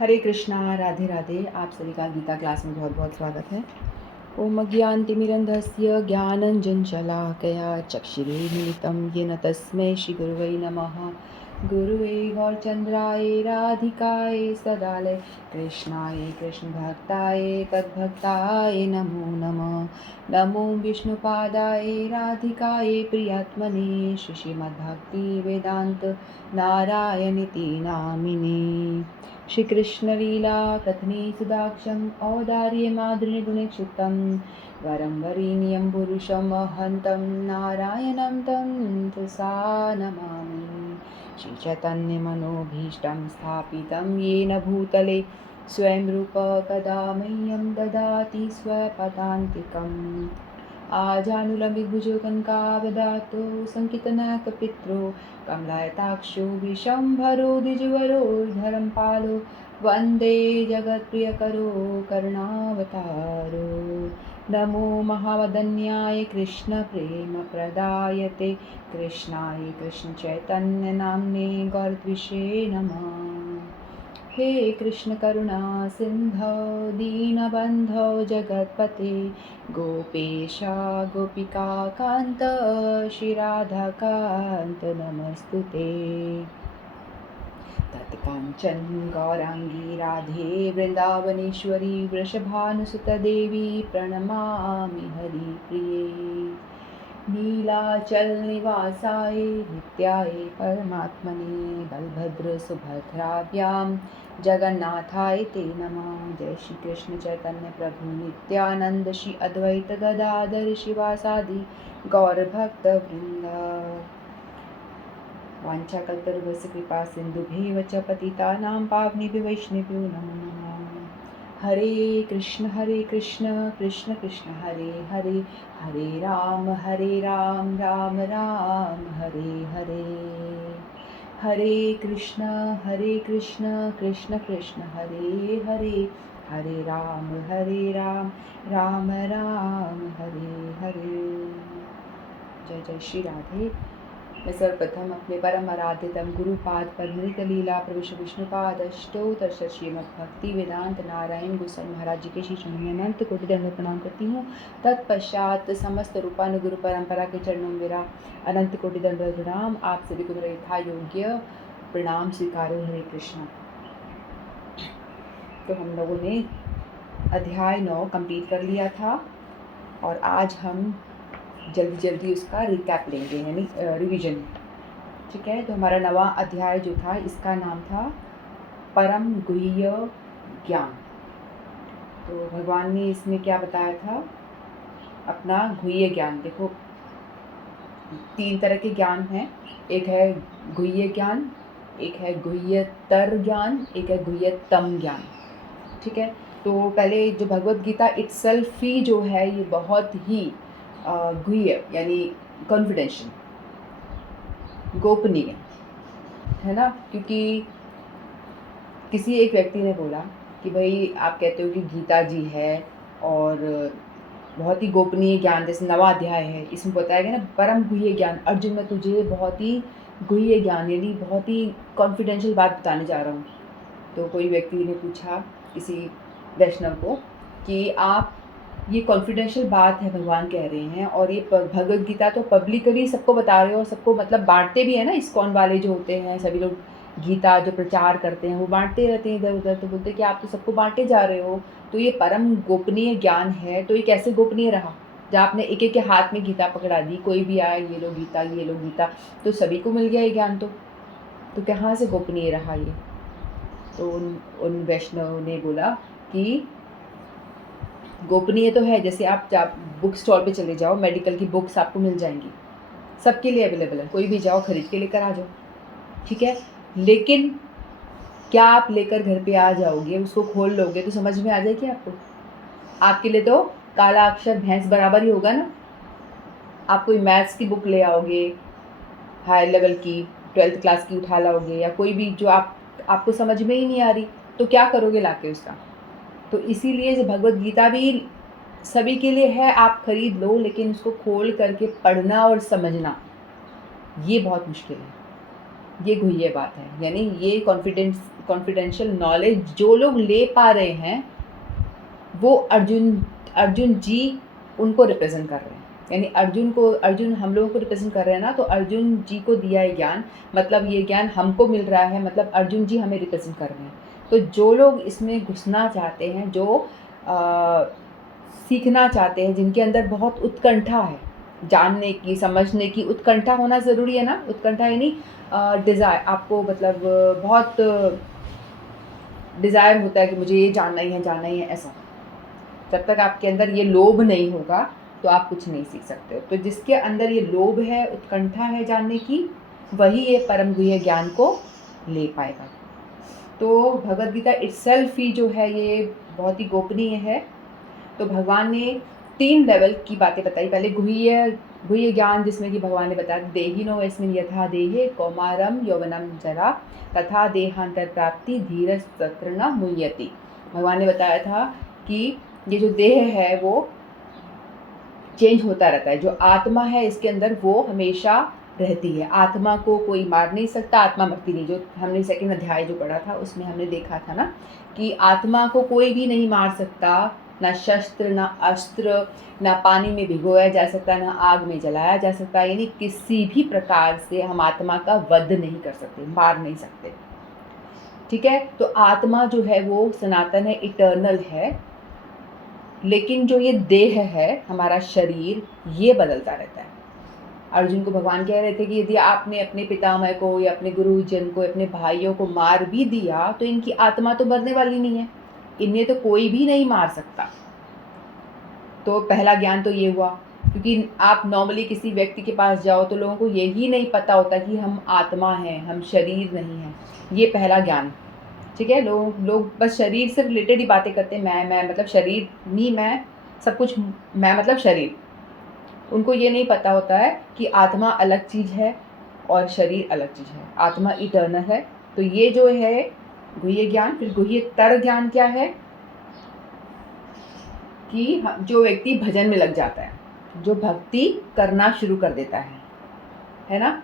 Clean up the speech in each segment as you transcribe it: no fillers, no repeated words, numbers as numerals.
हरे कृष्णा, राधे राधे। आप सभी का गीता क्लास में बहुत बहुत स्वागत है। ओम अज्ञानतिमिरन्धस्य ज्ञानञ्जनशलाकया चक्षुरुन्मिलितं येन तस्मै श्रीगुरुवे नमः। गुरुवे गौरचन्द्राय राधिकाय सदालय कृष्णाय कृष्णभक्ताय तद्भक्ताय नमो नमः। नमो विष्णुपादाय राधिकाय प्रियात्मने श्रीमद्भक्तिवेदान्त नारायणीति नामिने। श्री कृष्ण लीला कथने सुदाक्षं औदार्य माधुर्य गुणक्षितं वरं वरेण्यं पुरुषं महन्तं नारायणं तं तुसा नमामि। श्री चैतन्य मनोभीष्टं स्थापितं येन भूतले स्वयं रूप कदा मह्यं ददाति स्वपदान्तिकम्। आजानुलम्बितभुजो कनकावदातो सङ्कीर्तनकपित्रो कमलायताक्षो विशम्भरो द्विजवरो धर्मपालो वन्दे जगत्प्रियकरो करुणावतारो। नमो महावदन्याय कृष्णप्रेमप्रदायते कृष्णाय कृष्णचैतन्यनाम्ने गौरद्विषे नमः। हे कृष्ण करुणा सिन्धो दीनबन्धो जगत्पते गोपेश गोपिका कान्त श्रीराधाकान्त नमस्तुते। तत्काञ्चन गौराङ्गी राधे वृन्दावनेश्वरी वृषभानुसुतदेवी प्रणमामि हरिप्रिये। नीलाचल निवासाय नित्याय परमात्मने बलभद्रसुभद्राभ्यां जगन्नाथाय ते नमः। जय श्री कृष्ण चैतन्य प्रभु नित्यानंद श्री अद्वैत गदाधर शिवासादि गौरभक्तवृन्द। वाञ्छाकल्पतरुभ्यश्च कृपा सिन्धुभ्येव च पतितानां पावनेभ्यो वैष्णवेभ्यो नमो नमः। हरे कृष्ण कृष्ण कृष्ण हरे हरे हरे राम राम राम हरे हरे। हरे कृष्ण कृष्ण कृष्ण हरे हरे हरे राम राम राम हरे हरे। जय जय श्री राधे। मैं सर्वप्रथम अपने परम आराध्यतम गुरुपाद पद्मनित लीला प्रभु श्री विष्णुपाद अष्टोत्तर श्रीमद् भक्ति वेदांत नारायण गोसाई महाराज जी के श्री चरणों में अनंत कोटि दंड प्रणाम करती हूँ। तत्पश्चात समस्त रूपानुगुरु परंपरा के चरणों में मेरा अनंत कोटि दंड प्रणाम। आप सभी को मेरा यथा योग्य प्रणाम स्वीकारो। हरे कृष्ण। तो हम लोगों ने अध्याय 9 कंप्लीट कर लिया था और आज हम जल्दी उसका रिकैप लेंगे, यानी रिवीजन। ठीक है, तो हमारा नवा अध्याय जो था इसका नाम था परम गुह्य ज्ञान। तो भगवान ने इसमें क्या बताया था, अपना गुह्य ज्ञान। देखो 3 तरह के ज्ञान हैं, एक है गुह्य ज्ञान, एक है गुह्यतर ज्ञान, एक है गुह्यतम ज्ञान। ठीक है, तो पहले जो भगवत गीता इटसेल्फ ही जो है ये बहुत ही गुह्य यानी कॉन्फिडेंशियल, गोपनीय है ना। क्योंकि किसी एक व्यक्ति ने बोला कि भाई आप कहते हो कि गीता जी है और बहुत ही गोपनीय ज्ञान, जैसे 9वां अध्याय है, इसमें बताया गया ना परम गुह्य ज्ञान। अर्जुन मैं तुझे बहुत ही गुह्य ज्ञान यानी बहुत ही कॉन्फिडेंशियल बात बताने जा रहा हूँ। तो कोई व्यक्ति ने पूछा किसी वैष्णव को कि आप ये कॉन्फिडेंशियल बात है भगवान कह रहे हैं और ये भगवत गीता तो पब्लिकली सबको बता रहे हो और सबको मतलब बांटते भी है ना, इस्कॉन वाले जो होते हैं सभी लोग गीता जो प्रचार करते हैं वो बांटते रहते हैं इधर उधर। तो बोलते हैं कि आप तो सबको बांटे जा रहे हो, तो ये परम गोपनीय ज्ञान है, तो ये कैसे गोपनीय रहा जब आपने एक एक के हाथ में गीता पकड़ा दी, कोई भी आया ये लो गीता ये लो गीता, तो सभी को मिल गया ये ज्ञान। तो कहाँ से गोपनीय रहा ये। तो उन वैष्णव ने बोला कि गोपनीय तो है, जैसे आप बुक स्टॉल पे चले जाओ, मेडिकल की बुक्स आपको मिल जाएंगी, सबके लिए अवेलेबल है, कोई भी जाओ खरीद के लेकर आ जाओ। ठीक है, लेकिन क्या आप लेकर घर पे आ जाओगे, उसको खोल लोगे तो समझ में आ जाएगी आपको? आपके लिए तो काला अक्षर भैंस बराबर ही होगा ना। आप कोई मैथ्स की बुक ले आओगे हाई लेवल की, 12th क्लास की उठा लाओगे, या कोई भी जो आपको समझ में ही नहीं आ रही, तो क्या करोगे लाके उसका। तो इसीलिए जो भगवत गीता भी सभी के लिए है, आप खरीद लो, लेकिन उसको खोल करके पढ़ना और समझना ये बहुत मुश्किल है। ये गुह्य बात है, यानी ये कॉन्फिडेंशियल नॉलेज जो लोग ले पा रहे हैं वो अर्जुन जी उनको रिप्रेजेंट कर रहे हैं। यानी अर्जुन हम लोगों को रिप्रेजेंट कर रहे हैं ना, तो अर्जुन जी को दिया है ज्ञान, मतलब ये ज्ञान हमको मिल रहा है, मतलब अर्जुन जी हमें रिप्रेजेंट कर रहे हैं। तो जो लोग इसमें घुसना चाहते हैं, जो सीखना चाहते हैं, जिनके अंदर बहुत उत्कंठा है, जानने की, समझने की उत्कंठा होना ज़रूरी है ना। उत्कंठा यानी डिज़ायर, आपको मतलब बहुत डिज़ायर होता है कि मुझे ये जानना ही है ऐसा। जब तक आपके अंदर ये लोभ नहीं होगा तो आप कुछ नहीं सीख सकते। तो जिसके अंदर ये लोभ है, उत्कंठा है जानने की, वही ये परम गुह्य ज्ञान को ले पाएगा। तो भगवद गीता इटसेल्फ ही जो है ये बहुत ही गोपनीय है। तो भगवान ने 3 लेवल की बातें बताई। पहले गुह्य ज्ञान, जिसमें कि भगवान ने बताया देहिनो यस्मिन् यथा देहे कौमारम यौवनम जरा तथा देहांतर प्राप्ति धीरज तत्र न मुह्यति। भगवान ने बताया था कि ये जो देह है वो चेंज होता रहता है, जो आत्मा है इसके अंदर वो हमेशा रहती है। आत्मा को कोई मार नहीं सकता, आत्मा मरती नहीं। जो हमने सेकंड अध्याय जो पढ़ा था उसमें हमने देखा था ना कि आत्मा को कोई भी नहीं मार सकता, ना शस्त्र, ना अस्त्र, ना पानी में भिगोया जा सकता, ना आग में जलाया जा सकता। यानी किसी भी प्रकार से हम आत्मा का वध नहीं कर सकते, मार नहीं सकते। ठीक है, तो आत्मा जो है वो सनातन है, इटर्नल है। लेकिन जो ये देह है, हमारा शरीर, ये बदलता रहता है। अर्जुन को भगवान कह रहे थे कि यदि आपने अपने पितामह को या अपने गुरुजन को, अपने भाइयों को मार भी दिया तो इनकी आत्मा तो मरने वाली नहीं है, इन्हें तो कोई भी नहीं मार सकता। तो पहला ज्ञान तो ये हुआ, क्योंकि आप नॉर्मली किसी व्यक्ति के पास जाओ तो लोगों को यही नहीं पता होता कि हम आत्मा हैं, हम शरीर नहीं हैं। ये पहला ज्ञान। ठीक है, लोग बस शरीर से रिलेटेड ही बातें करते हैं। मैं मतलब शरीर, मैं सब कुछ, मैं मतलब शरीर। उनको ये नहीं पता होता है कि आत्मा अलग चीज़ है और शरीर अलग चीज़ है। आत्मा इटर्नल है। तो ये जो है गुह्य ज्ञान। फिर गुह्यतर ज्ञान क्या है कि जो व्यक्ति भजन में लग जाता है, जो भक्ति करना शुरू कर देता है ना।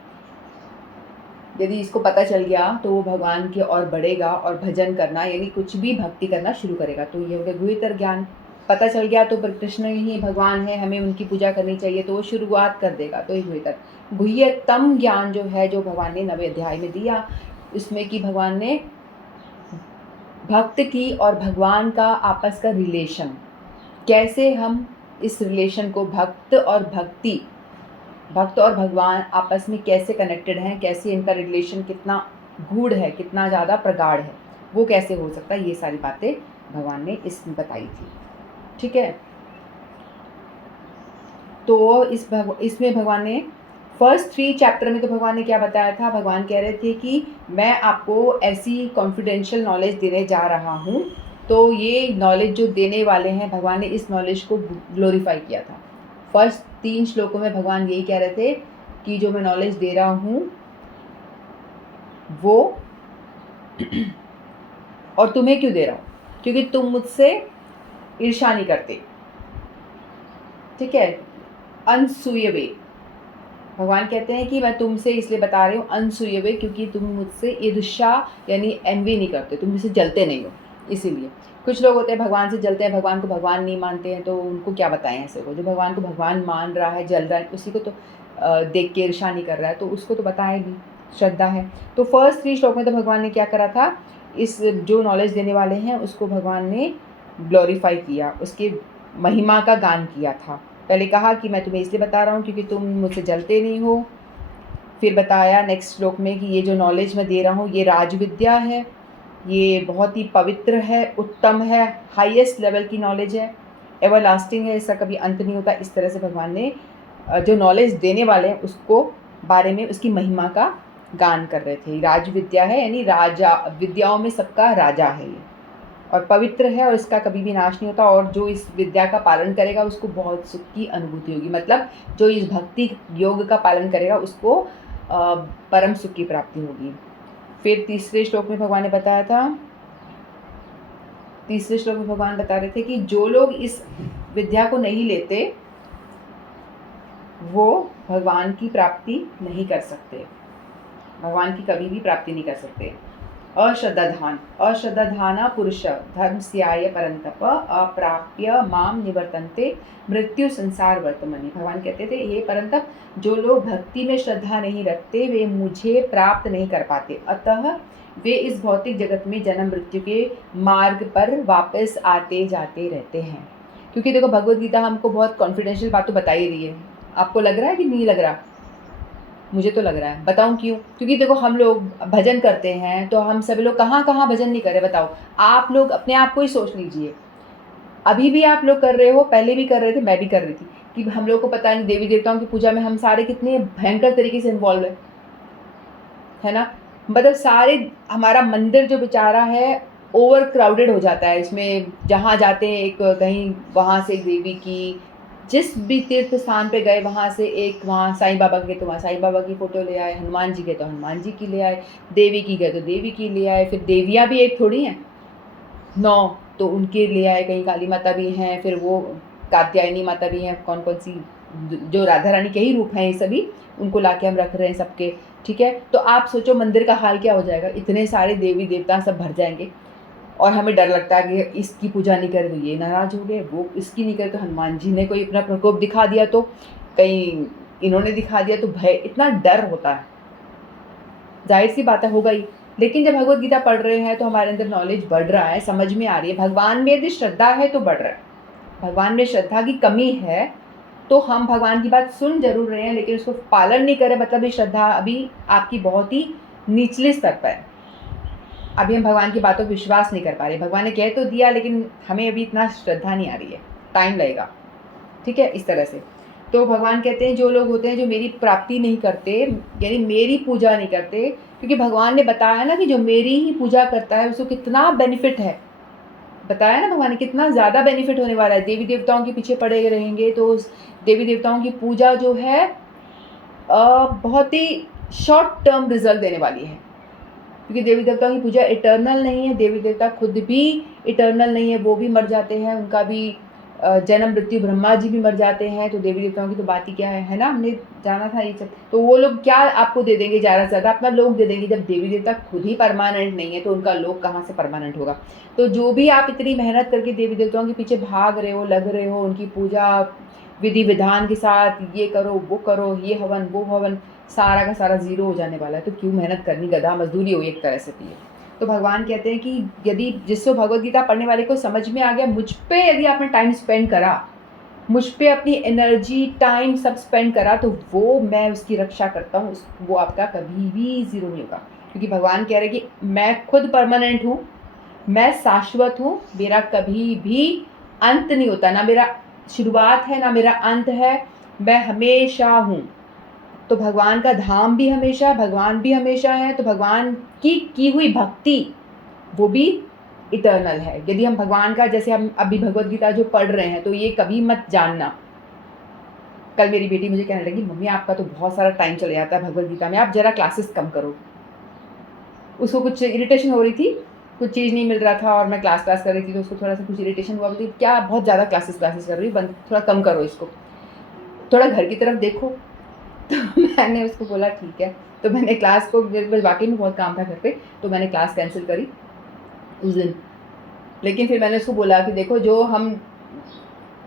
यदि इसको पता चल गया तो वो भगवान की ओर बढ़ेगा और भजन करना यानी कुछ भी भक्ति करना शुरू करेगा। तो ये हो गया गुह्यतर ज्ञान। पता चल गया तो कृष्ण ही भगवान है, हमें उनकी पूजा करनी चाहिए, तो वो शुरुआत कर देगा। तो ये गुह्यतर। गुह्यतम ज्ञान जो है, जो भगवान ने 9वें अध्याय में दिया, इसमें कि भगवान ने भक्त की और भगवान का आपस का रिलेशन, कैसे हम इस रिलेशन को, भक्त और भगवान आपस में कैसे कनेक्टेड हैं, कैसे इनका रिलेशन कितना गूढ़ है, कितना ज़्यादा प्रगाढ़ है, वो कैसे हो सकता है, ये सारी बातें भगवान ने इसमें बताई थी। ठीक है, तो इसमें भगवान ने फर्स्ट 3 चैप्टर में तो भगवान ने क्या बताया था, भगवान कह रहे थे कि मैं आपको ऐसी कॉन्फिडेंशियल नॉलेज देने जा रहा हूँ। तो ये नॉलेज जो देने वाले हैं, भगवान ने इस नॉलेज को ग्लोरीफाई किया था। फर्स्ट 3 श्लोकों में भगवान यही कह रहे थे कि जो मैं नॉलेज दे रहा हूँ वो और तुम्हें क्यों दे रहा हूँ, क्योंकि तुम मुझसे ईर्ष्या नहीं करते। ठीक है, अनसूयवे, भगवान कहते हैं कि मैं तुमसे इसलिए बता रही हूँ अनसूयवे, क्योंकि तुम मुझसे ईर्ष्या यानी एनवी नहीं करते, तुम मुझसे जलते नहीं हो। इसीलिए कुछ लोग होते हैं भगवान से जलते हैं, भगवान को भगवान नहीं मानते हैं, तो उनको क्या बताएं ऐसे को। जो भगवान को भगवान मान रहा है, जल रहा है, उसी को तो देख के ईर्ष्या नहीं कर रहा है, तो उसको तो बताएं भी, श्रद्धा है। तो फर्स्ट 3 श्लोक में तो भगवान ने क्या करा था, इस जो नॉलेज देने वाले हैं उसको भगवान ने ग्लोरीफाई किया, उसकी महिमा का गान किया था। पहले कहा कि मैं तुम्हें इसलिए बता रहा हूँ क्योंकि तुम मुझसे जलते नहीं हो। फिर बताया नेक्स्ट श्लोक में कि ये जो नॉलेज मैं दे रहा हूँ ये राजविद्या है, ये बहुत ही पवित्र है, उत्तम है, हाईएस्ट लेवल की नॉलेज है, एवरलास्टिंग है, इसका कभी अंत नहीं होता। इस तरह से भगवान ने जो नॉलेज देने वाले हैं उसको बारे में, उसकी महिमा का गान कर रहे थे। राजविद्या है यानी राजा, विद्याओं में सबका राजा है ये, और पवित्र है और इसका कभी भी नाश नहीं होता, और जो इस विद्या का पालन करेगा उसको बहुत सुख की अनुभूति होगी। मतलब जो इस भक्ति योग का पालन करेगा उसको परम सुख की प्राप्ति होगी। फिर तीसरे श्लोक में भगवान ने बताया था, तीसरे श्लोक में भगवान बता रहे थे कि जो लोग इस विद्या को नहीं लेते वो भगवान की प्राप्ति नहीं कर सकते। भगवान की कभी भी प्राप्ति नहीं कर सकते। अश्रद्धाधान, अश्रद्धाधाना पुरुष धर्मस्याय परंतप अप्राप्य माम निवर्तन्ते मृत्यु संसार वर्तमनि। भगवान कहते थे हे परंतप, जो लोग भक्ति में श्रद्धा नहीं रखते वे मुझे प्राप्त नहीं कर पाते, अतः वे इस भौतिक जगत में जन्म मृत्यु के मार्ग पर वापस आते जाते रहते हैं। क्योंकि देखो भगवद गीता हमको बहुत कॉन्फिडेंशियल बात तो बता ही रही है। आपको लग रहा है कि नहीं लग रहा? मुझे तो लग रहा है। बताऊं क्यों? क्योंकि देखो हम लोग भजन करते हैं तो हम सभी लोग कहाँ कहाँ भजन नहीं कर रहे बताओ। आप लोग अपने आप को ही सोच लीजिए, अभी भी आप लोग कर रहे हो, पहले भी कर रहे थे, मैं भी कर रही थी, कि हम लोग को पता नहीं देवी देवताओं की पूजा में हम सारे कितने भयंकर तरीके से इन्वॉल्व है ना। मतलब सारे हमारा मंदिर जो बेचारा है ओवर क्राउडेड हो जाता है इसमें, जहाँ जाते हैं एक कहीं वहाँ से देवी की, जिस भी तीर्थ स्थान पे गए वहाँ से एक, वहाँ साईं बाबा के तो वहाँ साईं बाबा की फ़ोटो ले आए, हनुमान जी के तो हनुमान जी की ले आए, देवी की गए तो देवी की ले आए, फिर देवियाँ भी एक थोड़ी हैं 9, तो उनके ले आए, कहीं काली माता भी हैं, फिर वो कात्यायनी माता भी हैं, कौन कौन सी जो राधा रानी के ही रूप हैं ये सभी, उनको लाके हम रख रहे हैं सबके, ठीक है। तो आप सोचो मंदिर का हाल क्या हो जाएगा, इतने सारे देवी देवता सब भर जाएंगे और हमें डर लगता है कि इसकी पूजा नहीं करे तो ये नाराज़ हो गए, वो इसकी नहीं करे तो हनुमान जी ने कोई अपना प्रकोप दिखा दिया, तो कहीं इन्होंने दिखा दिया, तो भय, इतना डर होता है। जाहिर सी बात है, होगा ही। लेकिन जब भगवत गीता पढ़ रहे हैं तो हमारे अंदर नॉलेज बढ़ रहा है, समझ में आ रही है। भगवान में यदि श्रद्धा है तो बढ़ रहा है, भगवान में श्रद्धा की कमी है तो हम भगवान की बात सुन जरूर रहे हैं लेकिन उसको पालन नहीं करें, मतलब ये श्रद्धा अभी आपकी बहुत ही निचले स्तर पर है। अभी हम भगवान की बातों पर विश्वास नहीं कर पा रहे। भगवान ने कह तो दिया लेकिन हमें अभी इतना श्रद्धा नहीं आ रही है, टाइम लगेगा, ठीक है, इस तरह से। तो भगवान कहते हैं जो लोग होते हैं जो मेरी प्राप्ति नहीं करते, यानी मेरी पूजा नहीं करते, क्योंकि भगवान ने बताया ना कि जो मेरी ही पूजा करता है उसको कितना बेनिफिट है, बताया ना भगवान ने कितना ज़्यादा बेनिफिट होने वाला है। देवी देवताओं के पीछे पड़े रहेंगे तो उस देवी देवताओं की पूजा जो है बहुत ही शॉर्ट टर्म रिजल्ट देने वाली है, क्योंकि देवी देवताओं की पूजा इटर्नल नहीं है, देवी देवता खुद भी इटर्नल नहीं है, वो भी मर जाते हैं, उनका भी जन्म मृत्यु, ब्रह्मा जी भी मर जाते हैं, तो देवी देवताओं की तो बात ही क्या है ना, हमने जाना था ये सब। तो वो लोग क्या आपको दे देंगे, ज़्यादा से ज़्यादा अपना लोक दे देंगे। जब देवी देवता खुद ही परमानेंट नहीं है तो उनका लोक कहाँ से परमानेंट होगा। तो जो भी आप इतनी मेहनत करके देवी देवताओं के पीछे भाग रहे हो, लग रहे हो, उनकी पूजा विधि विधान के साथ, ये करो वो करो, ये हवन वो हवन, सारा का सारा ज़ीरो हो जाने वाला है। तो क्यों मेहनत करनी, गधा मजदूरी हो एक तरह से पिए। तो भगवान कहते हैं कि यदि जिसको भगवद गीता पढ़ने वाले को समझ में आ गया, मुझ पे यदि आपने टाइम स्पेंड करा, मुझ पे अपनी एनर्जी टाइम सब स्पेंड करा, तो वो मैं उसकी रक्षा करता हूँ, वो आपका कभी भी ज़ीरो नहीं होगा। क्योंकि भगवान कह रहे हैं कि मैं खुद परमानेंट हूँ, मैं शाश्वत हूँ, मेरा कभी भी अंत नहीं होता, ना मेरा शुरुआत है ना मेरा अंत है, मैं हमेशा हूँ। तो भगवान का धाम भी हमेशा, भगवान भी हमेशा है, तो भगवान की हुई भक्ति वो भी इटर्नल है। यदि हम भगवान का, जैसे हम अभी भगवद गीता जो पढ़ रहे हैं, तो ये कभी मत जानना। कल मेरी बेटी मुझे कहने लगी, मम्मी आपका तो बहुत सारा टाइम चले जाता है भगवद गीता में, आप ज़रा क्लासेस कम करो। उसको कुछ इरिटेशन हो रही थी, कुछ चीज़ नहीं मिल रहा था और मैं क्लास कर रही थी, तो उसको थोड़ा सा कुछ इरिटेशन हुआ, बोलती क्या बहुत ज़्यादा क्लासेस कर रही, बंद, थोड़ा कम करो इसको, थोड़ा घर की तरफ देखो। तो मैंने उसको बोला ठीक है। तो मैंने क्लास को, वाकई में बहुत काम था घर पे, तो मैंने क्लास कैंसिल करी उस दिन। लेकिन फिर मैंने उसको बोला कि देखो, जो हम,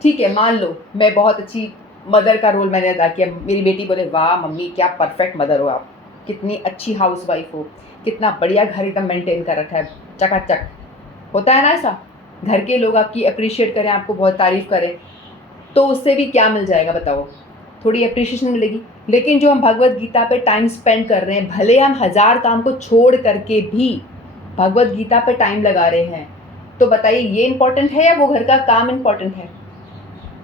ठीक है मान लो मैं बहुत अच्छी मदर का रोल मैंने अदा किया। मेरी बेटी बोले वाह मम्मी क्या परफेक्ट मदर हो आप, कितनी अच्छी हाउस वाइफ हो, कितना बढ़िया घर एकदम मेंटेन कर रखा है, चकाचक। होता है ना ऐसा, घर के लोग आपकी अप्रिशिएट करें, आपको बहुत तारीफ़ करें, तो उससे भी क्या मिल जाएगा बताओ, थोड़ी अप्रिशिएशन मिलेगी। लेकिन जो हम भगवत गीता पे टाइम स्पेंड कर रहे हैं, भले हम 1000 काम को छोड़ करके भी भगवत गीता पे टाइम लगा रहे हैं, तो बताइए ये इम्पोर्टेंट है या वो घर का काम इम्पोर्टेंट है।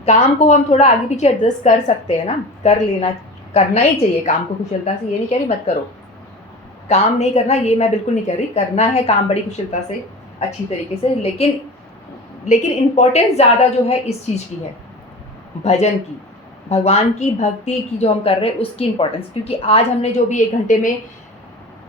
काम को हम थोड़ा आगे पीछे एडजस्ट कर सकते हैं ना, कर लेना, करना ही चाहिए काम को कुशलता से, ये नहीं कह रही मत करो, काम नहीं करना ये मैं बिल्कुल नहीं कह रही, करना है काम बड़ी कुशलता से, अच्छी तरीके से, लेकिन इम्पोर्टेंस ज़्यादा जो है इस चीज़ की है, भजन की, भगवान की भक्ति की जो हम कर रहे हैं उसकी इम्पोर्टेंस। क्योंकि आज हमने जो भी 1 घंटे में,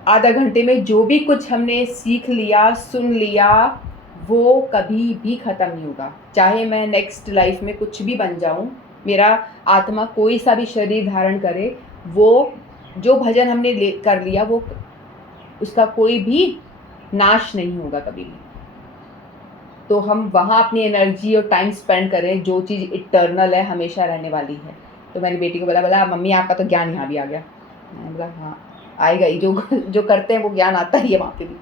आधा घंटे में जो भी कुछ हमने सीख लिया, सुन लिया, वो कभी भी ख़त्म नहीं होगा। चाहे मैं नेक्स्ट लाइफ में कुछ भी बन जाऊं, मेरा आत्मा कोई सा भी शरीर धारण करे, वो जो भजन हमने कर लिया वो उसका कोई भी नाश नहीं होगा कभी भी। तो हम वहाँ अपनी एनर्जी और टाइम स्पेंड करें जो चीज़ इटर्नल है, हमेशा रहने वाली है। तो मैंने बेटी को बोला मम्मी आपका तो ज्ञान यहाँ भी आ गया। मैंने बोला हाँ आएगा ही, जो करते हैं वो ज्ञान आता ही है वहाँ पे भी।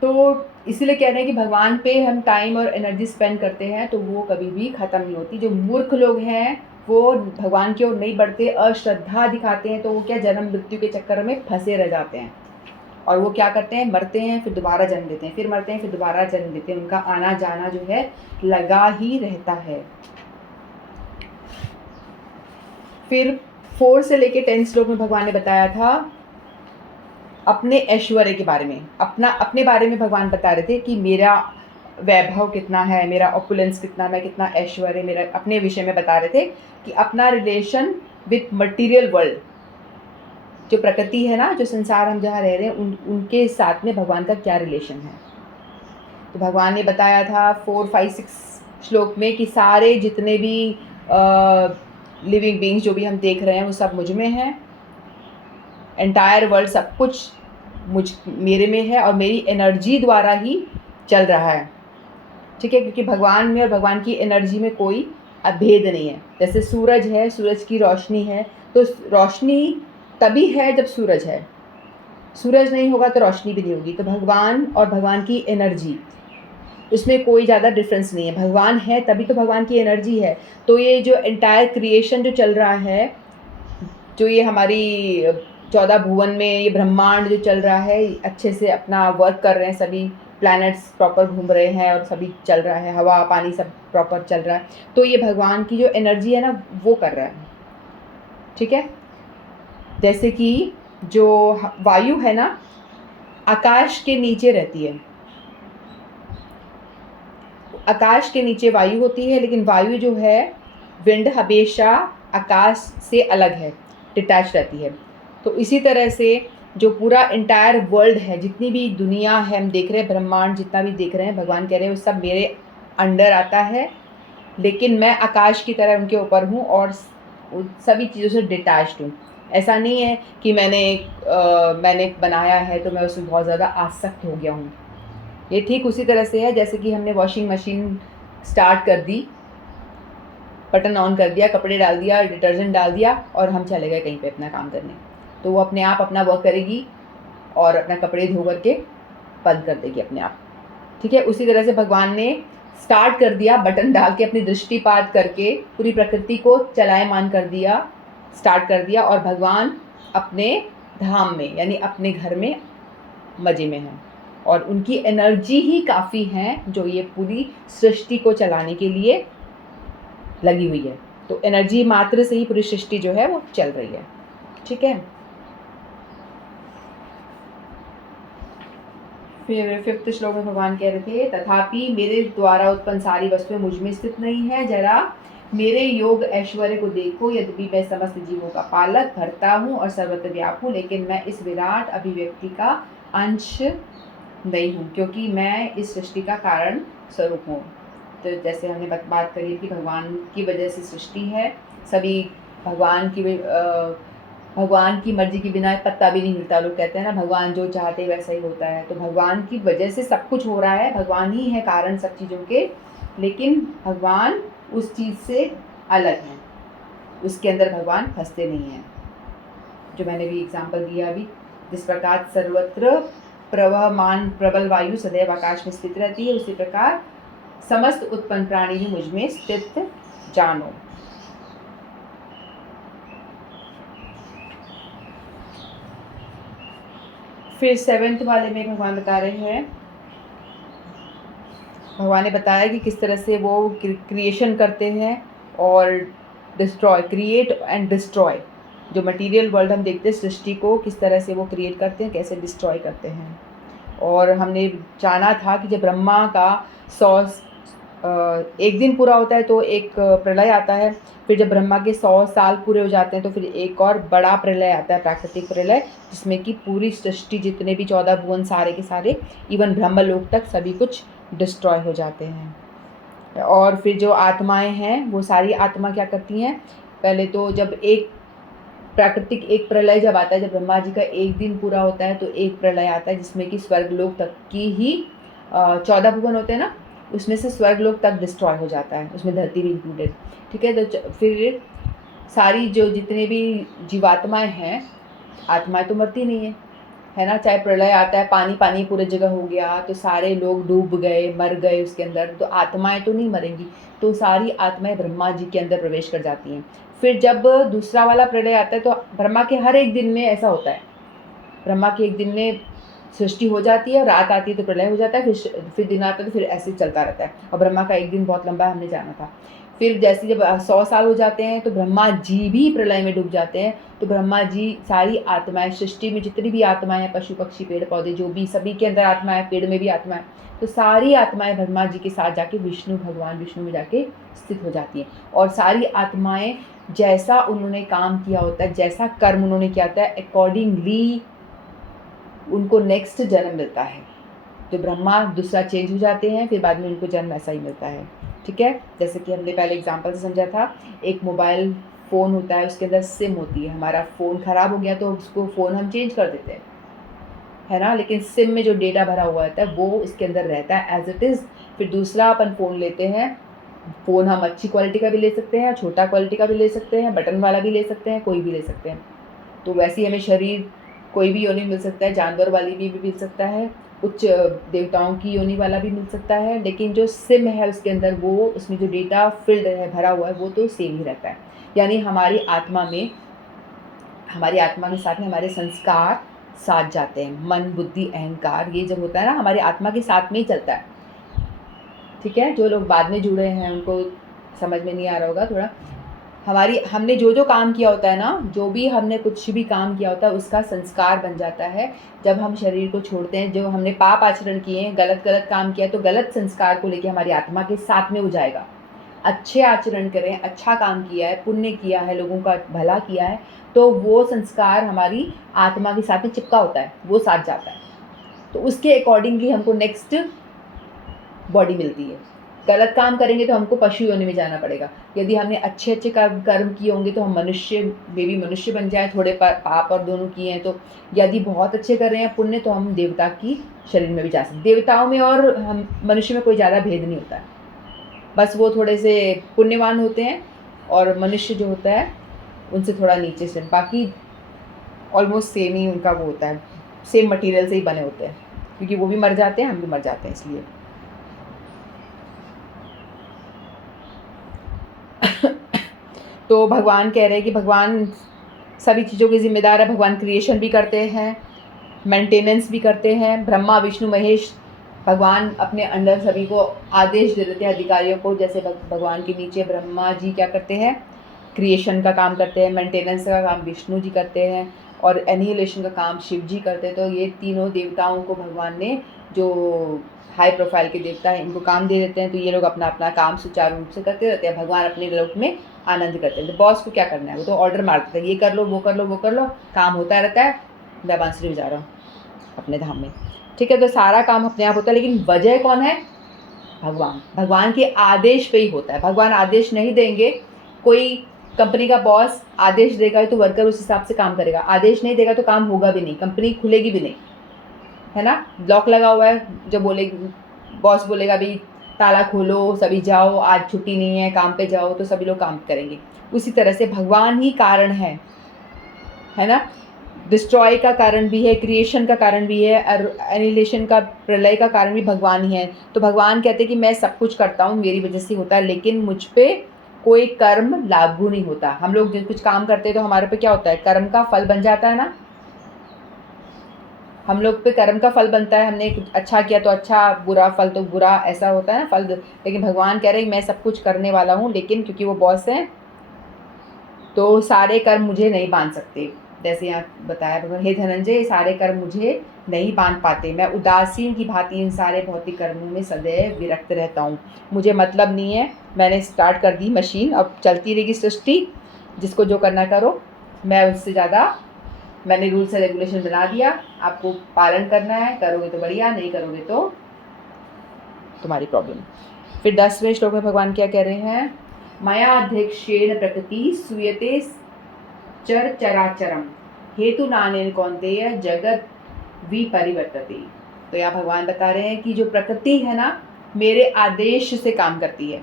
तो इसीलिए कह रहे हैं कि भगवान पे हम टाइम और एनर्जी स्पेंड करते हैं तो वो कभी भी ख़त्म नहीं होती। जो मूर्ख लोग हैं वो भगवान की ओर नहीं बढ़ते, अश्रद्धा दिखाते हैं, तो वो क्या जन्म मृत्यु के चक्कर में फंसे रह जाते हैं। और वो क्या करते हैं, मरते हैं फिर दोबारा जन्म लेते हैं, फिर मरते हैं फिर दोबारा जन्म लेते हैं। उनका आना जाना जो है लगा ही रहता है। फिर 4 से लेके 10 श्लोक में भगवान ने बताया था अपने ऐश्वर्य के बारे में, अपने बारे में भगवान बता रहे थे कि मेरा वैभव कितना है, मेरा ऑपुलेंस कितना, मैं कितना ऐश्वर्य, मेरा अपने विषय में बता रहे थे कि अपना रिलेशन विथ मटीरियल वर्ल्ड, जो प्रकृति है ना, जो संसार हम जहाँ रह रहे हैं उनके साथ में भगवान का क्या रिलेशन है। तो भगवान ने बताया था 4, 5, 6 श्लोक में कि सारे जितने भी लिविंग बीइंग्स जो भी हम देख रहे हैं वो सब मुझ में हैं। एंटायर वर्ल्ड सब कुछ मेरे में है और मेरी एनर्जी द्वारा ही चल रहा है। ठीक है, क्योंकि भगवान में और भगवान की एनर्जी में कोई अभेद नहीं है। जैसे सूरज है, सूरज की रोशनी है, तो रोशनी तभी है जब सूरज है, सूरज नहीं होगा तो रोशनी भी नहीं होगी। तो भगवान और भगवान की एनर्जी, उसमें कोई ज़्यादा डिफरेंस नहीं है। भगवान है तभी तो भगवान की एनर्जी है। तो ये जो एंटायर क्रिएशन जो चल रहा है, जो ये हमारी 14 भुवन में ये ब्रह्मांड जो चल रहा है, अच्छे से अपना वर्क कर रहे हैं, सभी प्लैनेट्स प्रॉपर घूम रहे हैं और सभी चल रहा है, हवा पानी सब प्रॉपर चल रहा है। तो ये भगवान की जो एनर्जी है ना वो कर रहा है। ठीक है, जैसे कि जो वायु है ना आकाश के नीचे रहती है, आकाश के नीचे वायु होती है, लेकिन वायु जो है विंड हमेशा आकाश से अलग है, डिटैच रहती है। तो इसी तरह से जो पूरा इंटायर वर्ल्ड है, जितनी भी दुनिया है हम देख रहे हैं, ब्रह्मांड जितना भी देख रहे हैं, भगवान कह रहे हैं वो सब मेरे अंडर आता है, लेकिन मैं आकाश की तरह उनके ऊपर हूँ और सभी चीज़ों से डिटैच्ड हूँ। ऐसा नहीं है कि मैंने बनाया है तो मैं उसमें बहुत ज़्यादा आसक्त हो गया हूँ। ये ठीक उसी तरह से है जैसे कि हमने वॉशिंग मशीन स्टार्ट कर दी, बटन ऑन कर दिया, कपड़े डाल दिया, डिटर्जेंट डाल दिया और हम चले गए कहीं पे अपना काम करने, तो वो अपने आप अपना वर्क करेगी और अपना कपड़े धो करके बंद कर देगी अपने आप। ठीक है, उसी तरह से भगवान ने स्टार्ट कर दिया, बटन डाल के अपनी दृष्टिपात करके पूरी प्रकृति को चलायमान कर दिया, स्टार्ट कर दिया, और भगवान अपने धाम में यानी अपने घर में मज़े में हैं और उनकी एनर्जी ही काफ़ी है जो ये पूरी सृष्टि को चलाने के लिए लगी हुई है। तो एनर्जी मात्र से ही पूरी सृष्टि जो है वो चल रही है। ठीक है, फिर 5th श्लोक में भगवान कह रहे थे तथापि मेरे द्वारा उत्पन्न सारी वस्तुएं मुझ में स्थित नहीं है, जरा मेरे योग ऐश्वर्य को देखो। यद्यपि मैं समस्त जीवों का पालक भरता हूँ और सर्वत्र व्यापक हूँ, लेकिन मैं इस विराट अभिव्यक्ति का अंश नहीं हूँ, क्योंकि मैं इस सृष्टि का कारण स्वरूप हूँ। तो जैसे हमने बात करी कि भगवान की वजह से सृष्टि है, सभी भगवान की मर्जी के बिना पत्ता भी नहीं हिलता। लोग कहते हैं ना भगवान जो चाहते वैसा ही होता है, तो भगवान की वजह से सब कुछ हो रहा है, भगवान ही है कारण सब चीज़ों के, लेकिन भगवान उस चीज़ से अलग हैं, उसके अंदर भगवान फंसते नहीं हैं। जो मैंने भी एग्जाम्पल दिया अभी, जिस प्रकार सर्वत्र प्रवहमान प्रबल वायु सदैव आकाश में स्थित रहती है, उसी प्रकार समस्त उत्पन्न प्राणी भी मुझ में स्थित जानो। फिर 7th वाले में भगवान बता रहे हैं, भगवान ने बताया कि किस तरह से वो क्रिएशन करते हैं और डिस्ट्रॉय, क्रिएट एंड डिस्ट्रॉय। जो मटेरियल वर्ल्ड हम देखते हैं, सृष्टि को किस तरह से वो क्रिएट करते हैं, कैसे डिस्ट्रॉय करते हैं। और हमने जाना था कि जब ब्रह्मा का 100 एक दिन पूरा होता है तो एक प्रलय आता है, फिर जब ब्रह्मा के 100 साल पूरे हो जाते हैं तो फिर एक और बड़ा प्रलय आता है, प्राकृतिक प्रलय, जिसमें कि पूरी सृष्टि जितने भी 14 भुवन सारे के सारे, इवन ब्रह्मलोक तक सभी कुछ डिस्ट्रॉय हो जाते हैं। और फिर जो आत्माएं हैं वो सारी आत्मा क्या करती हैं, पहले तो जब एक प्राकृतिक एक प्रलय जब आता है, जब ब्रह्मा जी का एक दिन पूरा होता है तो एक प्रलय आता है जिसमें कि स्वर्गलोक तक की ही 14 भुवन होते हैं ना, उसमें से स्वर्गलोक तक डिस्ट्रॉय हो जाता है, उसमें धरती भी इंक्लूडेड। ठीक है, तो फिर सारी जो जितने भी जीवात्माएं हैं, आत्माएं तो मरती नहीं है ना। चाहे प्रलय आता है, पानी पानी पूरी जगह हो गया तो सारे लोग डूब गए, मर गए उसके अंदर, तो आत्माएं तो नहीं मरेंगी, तो सारी आत्माएं ब्रह्मा जी के अंदर प्रवेश कर जाती हैं। फिर जब दूसरा वाला प्रलय आता है तो ब्रह्मा के हर एक दिन में ऐसा होता है, ब्रह्मा के एक दिन में सृष्टि हो जाती है, रात आती है तो प्रलय हो जाता है, फिर दिन आता है तो फिर ऐसे चलता रहता है। और ब्रह्मा का एक दिन बहुत लंबा है, हमने जाना था। फिर जैसे जब 100 साल हो जाते हैं तो ब्रह्मा जी भी प्रलय में डूब जाते हैं। तो ब्रह्मा जी सारी आत्माएं, सृष्टि में जितनी भी आत्माएं हैं, पशु पक्षी पेड़ पौधे जो भी, सभी के अंदर आत्माएं, पेड़ में भी आत्माएं, तो सारी आत्माएं ब्रह्मा जी के साथ जाके भगवान विष्णु में जाके स्थित हो जाती हैं। और सारी आत्माएं जैसा उन्होंने काम किया होता है, जैसा कर्म उन्होंने किया होता है, अकॉर्डिंगली उनको नेक्स्ट जन्म मिलता है। तो ब्रह्मा दूसरा चेंज हो जाते हैं, फिर बाद में उनको जन्म ऐसा ही मिलता है। ठीक है, जैसे कि हमने पहले एग्जांपल से समझा था, एक मोबाइल फ़ोन होता है, उसके अंदर सिम होती है। हमारा फ़ोन ख़राब हो गया तो उसको फ़ोन हम चेंज कर देते हैं, है ना, लेकिन सिम में जो डेटा भरा हुआ होता है वो उसके अंदर रहता है एज इट इज़। फिर दूसरा अपन फ़ोन लेते हैं, फ़ोन हम अच्छी क्वालिटी का भी ले सकते हैं, छोटा क्वालिटी का भी ले सकते हैं, बटन वाला भी ले सकते हैं, कोई भी ले सकते हैं। तो वैसे ही हमें शरीर कोई भी योनि मिल सकता है, जानवर वाली भी मिल सकता है, उच्च देवताओं की योनि वाला भी मिल सकता है, लेकिन जो सिम है उसके अंदर वो, उसमें जो डेटा फिल्ड है, भरा हुआ है, वो तो सेम ही रहता है। यानी हमारी आत्मा के साथ में हमारे संस्कार साथ जाते हैं। मन, बुद्धि, अहंकार, ये जब होता है ना, हमारी आत्मा के साथ में ही चलता है। ठीक है, जो लोग बाद में जुड़े हैं उनको समझ में नहीं आ रहा होगा थोड़ा। हमने जो काम किया होता है ना, जो भी हमने कुछ भी काम किया होता है उसका संस्कार बन जाता है जब हम शरीर को छोड़ते हैं। जो हमने पाप आचरण किए हैं, गलत काम किया, तो गलत संस्कार को लेके हमारी आत्मा के साथ में हो जाएगा। अच्छे आचरण करें, अच्छा काम किया है, पुण्य किया है, लोगों का भला किया है, तो वो संस्कार हमारी आत्मा के साथ में चिपका होता है, वो साथ जाता है। तो उसके अकॉर्डिंगली हमको नेक्स्ट बॉडी मिलती है। गलत काम करेंगे तो हमको पशु योनि में जाना पड़ेगा। यदि हमने अच्छे कर्म किए होंगे तो हम मनुष्य बन जाए, थोड़े पाप और दोनों किए हैं तो। यदि बहुत अच्छे कर रहे हैं पुण्य, तो हम देवता की शरीर में भी जा सकते। देवताओं में और हम मनुष्य में कोई ज़्यादा भेद नहीं होता है, बस वो थोड़े से पुण्यवान होते हैं और मनुष्य जो होता है उनसे थोड़ा नीचे से। बाकी ऑलमोस्ट सेम ही उनका वो होता है, सेम मटेरियल से ही बने होते हैं, क्योंकि वो भी मर जाते हैं, हम भी मर जाते हैं, इसलिए। तो भगवान कह रहे हैं कि भगवान सभी चीज़ों के ज़िम्मेदार है। भगवान क्रिएशन भी करते हैं, मेंटेनेंस भी करते हैं। ब्रह्मा विष्णु महेश भगवान अपने अंडर सभी को आदेश दे देते हैं, अधिकारियों को। जैसे भगवान के नीचे ब्रह्मा जी क्या करते हैं, क्रिएशन का काम करते हैं, मेंटेनेंस का काम विष्णु जी करते हैं, और एनिहिलेशन का काम शिव जी करते हैं। तो ये तीनों देवताओं को भगवान ने, जो हाई प्रोफाइल के देवता हैं, इनको काम दे देते हैं। तो ये लोग अपना अपना काम सुचारू रूप से करते रहते हैं। भगवान अपने लोक में आनंद करते हैं। तो बॉस को क्या करना है, वो तो ऑर्डर मारते हैं, ये कर लो, वो कर लो, वो कर लो, काम होता रहता है। मैं बांसुरी बजा रहा हूँ अपने धाम में। ठीक है, तो सारा काम अपने आप होता है, लेकिन वजह कौन है, भगवान के आदेश पे ही होता है। भगवान आदेश नहीं देंगे, कोई कंपनी का बॉस आदेश देगा तो वर्कर उस हिसाब से काम करेगा, आदेश नहीं देगा तो काम होगा भी नहीं, कंपनी खुलेगी भी नहीं, है ना। लॉक लगा हुआ है, जब बॉस बोलेगा भी ताला खोलो, सभी जाओ, आज छुट्टी नहीं है, काम पे जाओ, तो सभी लोग काम करेंगे। उसी तरह से भगवान ही कारण है ना। डिस्ट्रॉय का कारण भी है, क्रिएशन का कारण भी है, और एनिहिलेशन का, प्रलय का कारण भी भगवान ही है। तो भगवान कहते हैं कि मैं सब कुछ करता हूँ, मेरी वजह से होता है, लेकिन मुझ पे कोई कर्म लागू नहीं होता। हम लोग जो कुछ काम करते हैं तो हमारे पे क्या होता है, कर्म का फल बन जाता है ना। हम लोग पे कर्म का फल बनता है, हमने अच्छा किया तो अच्छा, बुरा फल तो बुरा, ऐसा होता है ना फल। लेकिन भगवान कह रहे हैं मैं सब कुछ करने वाला हूँ, लेकिन क्योंकि वो बॉस हैं तो सारे कर्म मुझे नहीं बांध सकते। जैसे यहाँ बताया भगवान, हे धनंजय, सारे कर्म मुझे नहीं बांध पाते। मैं उदासीन की भांति इन सारे भौतिक कर्मों में सदैव विरक्त रहता हूँ। मुझे मतलब नहीं है, मैंने स्टार्ट कर दी मशीन, अब चलती रहेगी सृष्टि, जिसको जो करना करो। मैं उससे ज़्यादा, मैंने रूल्स एंड रेगुलेशन बना दिया, आपको पालन करना है, करोगे तो बढ़िया, नहीं करोगे तो तुम्हारी प्रॉब्लम। फिर 10वें श्लोक में भगवान क्या कह रहे हैं, मया अध्यक्षेण प्रकृति सूयते अचर चराचरम हेतु नानेन कौन्तेय जगत विपरिवर्तते। तो यहाँ भगवान बता रहे हैं कि जो प्रकृति है ना, मेरे आदेश से काम करती है।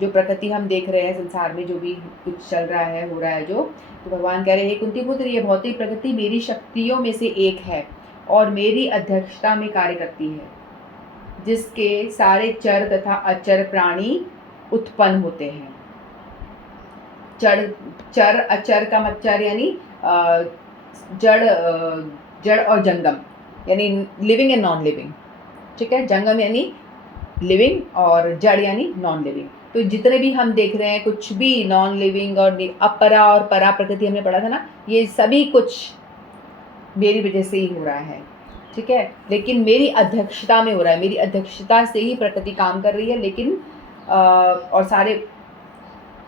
जो प्रकृति हम देख रहे हैं संसार में, जो भी कुछ चल रहा है, हो रहा है जो, तो भगवान कह रहे हैं कुंती पुत्र, ये भौतिक प्रकृति मेरी शक्तियों में से एक है और मेरी अध्यक्षता में कार्य करती है, जिसके सारे चर तथा अचर प्राणी उत्पन्न होते हैं। चर अचर का मतलब चर यानी जड़ और जंगम, यानी लिविंग एंड नॉन लिविंग। ठीक है, जंगम यानी लिविंग और जड़ यानी नॉन लिविंग। तो जितने भी हम देख रहे हैं, कुछ भी नॉन लिविंग और अपरा और परा प्रकृति हमने पढ़ा था ना, ये सभी कुछ मेरी वजह से ही हो रहा है। ठीक है, लेकिन मेरी अध्यक्षता में हो रहा है, मेरी अध्यक्षता से ही प्रकृति काम कर रही है। लेकिन और सारे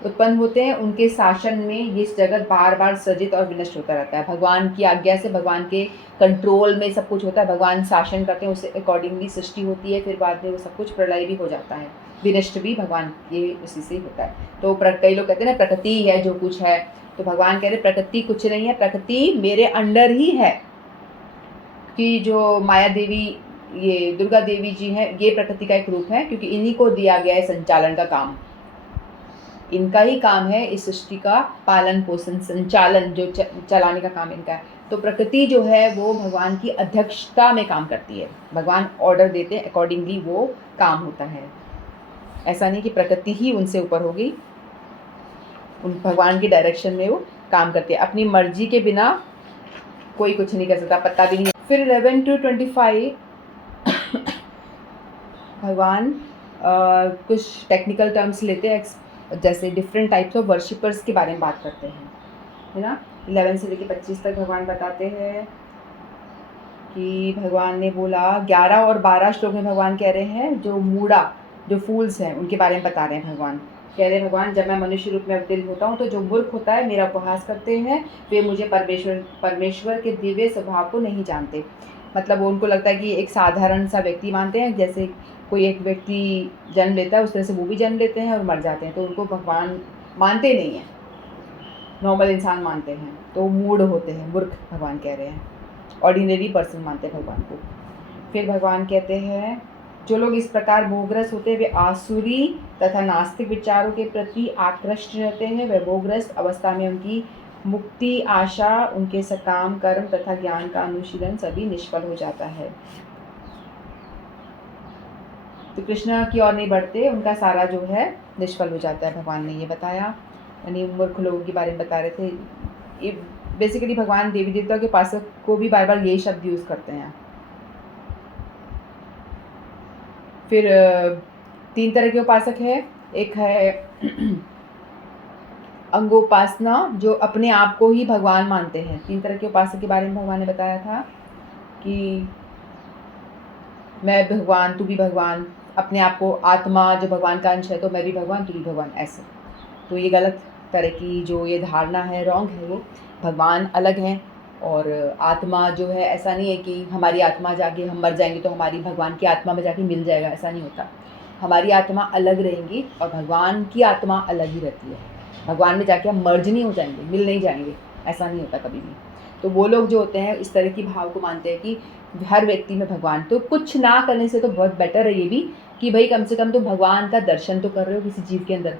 उत्पन्न होते हैं, उनके शासन में ये जगत बार बार सृजित और विनष्ट होता रहता है। भगवान की आज्ञा से, भगवान के कंट्रोल में सब कुछ होता है। भगवान शासन करते हैं, उससे अकॉर्डिंगली सृष्टि होती है, फिर बाद में वो सब कुछ प्रलय भी हो जाता है, विनष्ट भी भगवान ये उसी से होता है। तो कई लोग कहते हैं ना प्रकृति है जो कुछ है, तो भगवान कह रहे प्रकृति कुछ नहीं है, प्रकृति मेरे अंडर ही है। कि जो माया देवी, ये दुर्गा देवी जी हैं, ये प्रकृति का एक रूप है, क्योंकि इन्हीं को दिया गया है संचालन का काम। इनका ही काम है इस सृष्टि का पालन पोषण, संचालन, जो चलाने का काम इनका है। तो प्रकृति जो है वो भगवान की अध्यक्षता में काम करती है। भगवान ऑर्डर देते हैं, अकॉर्डिंगली वो काम होता है। ऐसा नहीं कि प्रकृति ही उनसे ऊपर होगी, उन भगवान की डायरेक्शन में वो काम करती है। अपनी मर्जी के बिना कोई कुछ नहीं कर सकता, पता भी नहीं। फिर 11 to 25 भगवान कुछ टेक्निकल टर्म्स लेते हैं, जैसे डिफरेंट टाइप्स ऑफ वर्शिपर्स के बारे में बात करते हैं, है ना। 11 से लेकर 25 तक भगवान बताते हैं कि भगवान ने बोला, 11 और 12 श्लोक में भगवान कह रहे हैं जो मूढ़ा, जो फूल्स हैं, उनके बारे में बता रहे हैं। भगवान कह रहे हैं, भगवान जब मैं मनुष्य रूप में अवतरित होता हूँ तो जो मूर्ख होता है, मेरा उपहास करते हैं, वे मुझे परमेश्वर के दिव्य स्वभाव को नहीं जानते। मतलब वो उनको लगता है कि एक साधारण सा व्यक्ति मानते हैं, जैसे कोई एक व्यक्ति जन्म लेता है उस तरह से वो भी जन्म लेते हैं और मर जाते हैं, तो उनको भगवान मानते नहीं हैं, नॉर्मल इंसान मानते हैं, तो मूढ़ होते हैं, मूर्ख भगवान कह रहे हैं, ऑर्डिनरी पर्सन मानते हैं भगवान को। फिर भगवान कहते हैं जो लोग इस प्रकार मोहग्रस्त होते हैं वे आसुरी तथा नास्तिक विचारों के प्रति आकृष्ट रहते हैं। वे मोहग्रस्त अवस्था में उनकी मुक्ति आशा, उनके सकाम कर्म तथा ज्ञान का अनुशीलन सभी निष्फल हो जाता है। तो कृष्ण की ओर नहीं बढ़ते, उनका सारा जो है निष्फल हो जाता है, भगवान ने ये बताया। यानी मूर्ख लोगों के बारे में बता रहे थे। ये बेसिकली भगवान देवी देवता के उपासक को भी बार बार यही शब्द यूज़ करते हैं। फिर 3 तरह के उपासक है। एक है अंगोपासना, जो अपने आप को ही भगवान मानते हैं। 3 तरह के उपासक के बारे में भगवान ने बताया था कि मैं भगवान, तू भी भगवान, अपने आप को आत्मा जो भगवान का अंश है, तो मैं भी भगवान, तू भी भगवान, ऐसे। तो ये गलत तरह की जो ये धारणा है, रॉन्ग है। वो भगवान अलग हैं और आत्मा जो है, ऐसा नहीं है कि हमारी आत्मा जाके हम मर जाएंगे तो हमारी भगवान की आत्मा में जाके मिल जाएगा, ऐसा नहीं होता। हमारी आत्मा अलग रहेंगी और भगवान की आत्मा अलग ही रहती है। भगवान में जाके हम मर्ज नहीं हो जाएंगे, मिल नहीं जाएंगे, ऐसा नहीं होता कभी भी। तो वो लोग जो होते हैं इस तरह की भाव को मानते हैं कि हर व्यक्ति में भगवान, तो कुछ ना करने से तो बहुत बेटर है ये भी कि भाई कम से कम तो भगवान का दर्शन तो कर रहे हो किसी जीव के अंदर।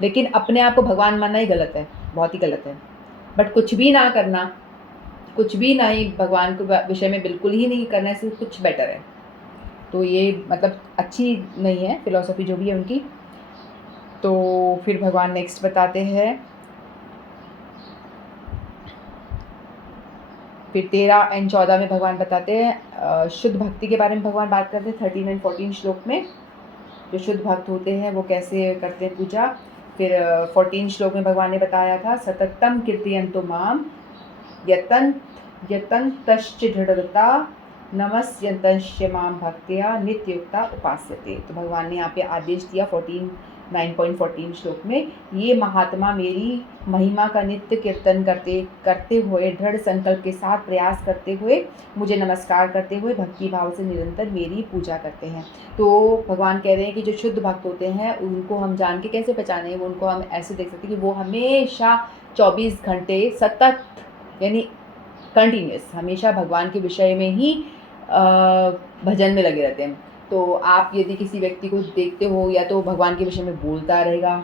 लेकिन अपने आप को भगवान मानना ही गलत है, बहुत ही गलत है। बट कुछ भी ना करना, कुछ भी ना ही भगवान के विषय में बिल्कुल ही नहीं करने से कुछ बेटर है। तो ये मतलब अच्छी नहीं है फिलॉसफी जो भी है उनकी। तो फिर भगवान नेक्स्ट बताते हैं, फिर 13 और 14 में भगवान बताते हैं शुद्ध भक्ति के बारे में। भगवान बात करते हैं 13 और 14 श्लोक में, जो शुद्ध भक्त होते हैं वो कैसे करते हैं पूजा। फिर 14 श्लोक में भगवान ने बताया था, सततम कीर्तयन्तु माम यतन्तश्च दृढ़ता नमस्यन्तश्च माम भक्त्या नित्ययुक्ता उपास्यते। तो भगवान ने यहाँ पे आदेश दिया 14 9.14 श्लोक में, ये महात्मा मेरी महिमा का नित्य कीर्तन करते हुए दृढ़ संकल्प के साथ प्रयास करते हुए मुझे नमस्कार करते हुए भक्ति भाव से निरंतर मेरी पूजा करते हैं। तो भगवान कह रहे हैं कि जो शुद्ध भक्त होते हैं उनको हम जान के कैसे पहचानें, उनको हम ऐसे देख सकते हैं कि वो हमेशा 24 घंटे सतत यानी कंटिन्यूस हमेशा भगवान के विषय में ही भजन में लगे रहते हैं। तो आप यदि किसी व्यक्ति को देखते हो, या तो भगवान के विषय में बोलता रहेगा,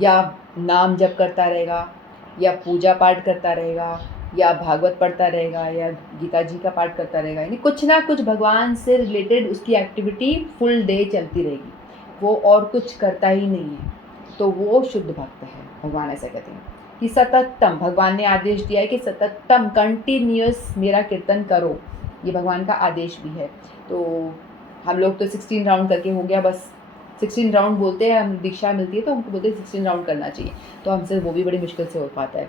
या नाम जप करता रहेगा, या पूजा पाठ करता रहेगा, या भागवत पढ़ता रहेगा, या गीता जी का पाठ करता रहेगा, यानी कुछ ना कुछ भगवान से रिलेटेड उसकी एक्टिविटी फुल डे चलती रहेगी, वो और कुछ करता ही नहीं है, तो वो शुद्ध भक्त है। भगवान ऐसा कहते हैं कि सततम, भगवान ने आदेश दिया है कि सततम कंटिन्यूस मेरा कीर्तन करो, ये भगवान का आदेश भी है। तो हम लोग तो 16 राउंड करके हो गया बस, 16 राउंड बोलते हैं, हम दीक्षा मिलती है तो हमको बोलते हैं 16 राउंड करना चाहिए, तो हमसे वो भी बड़ी मुश्किल से हो पाता है।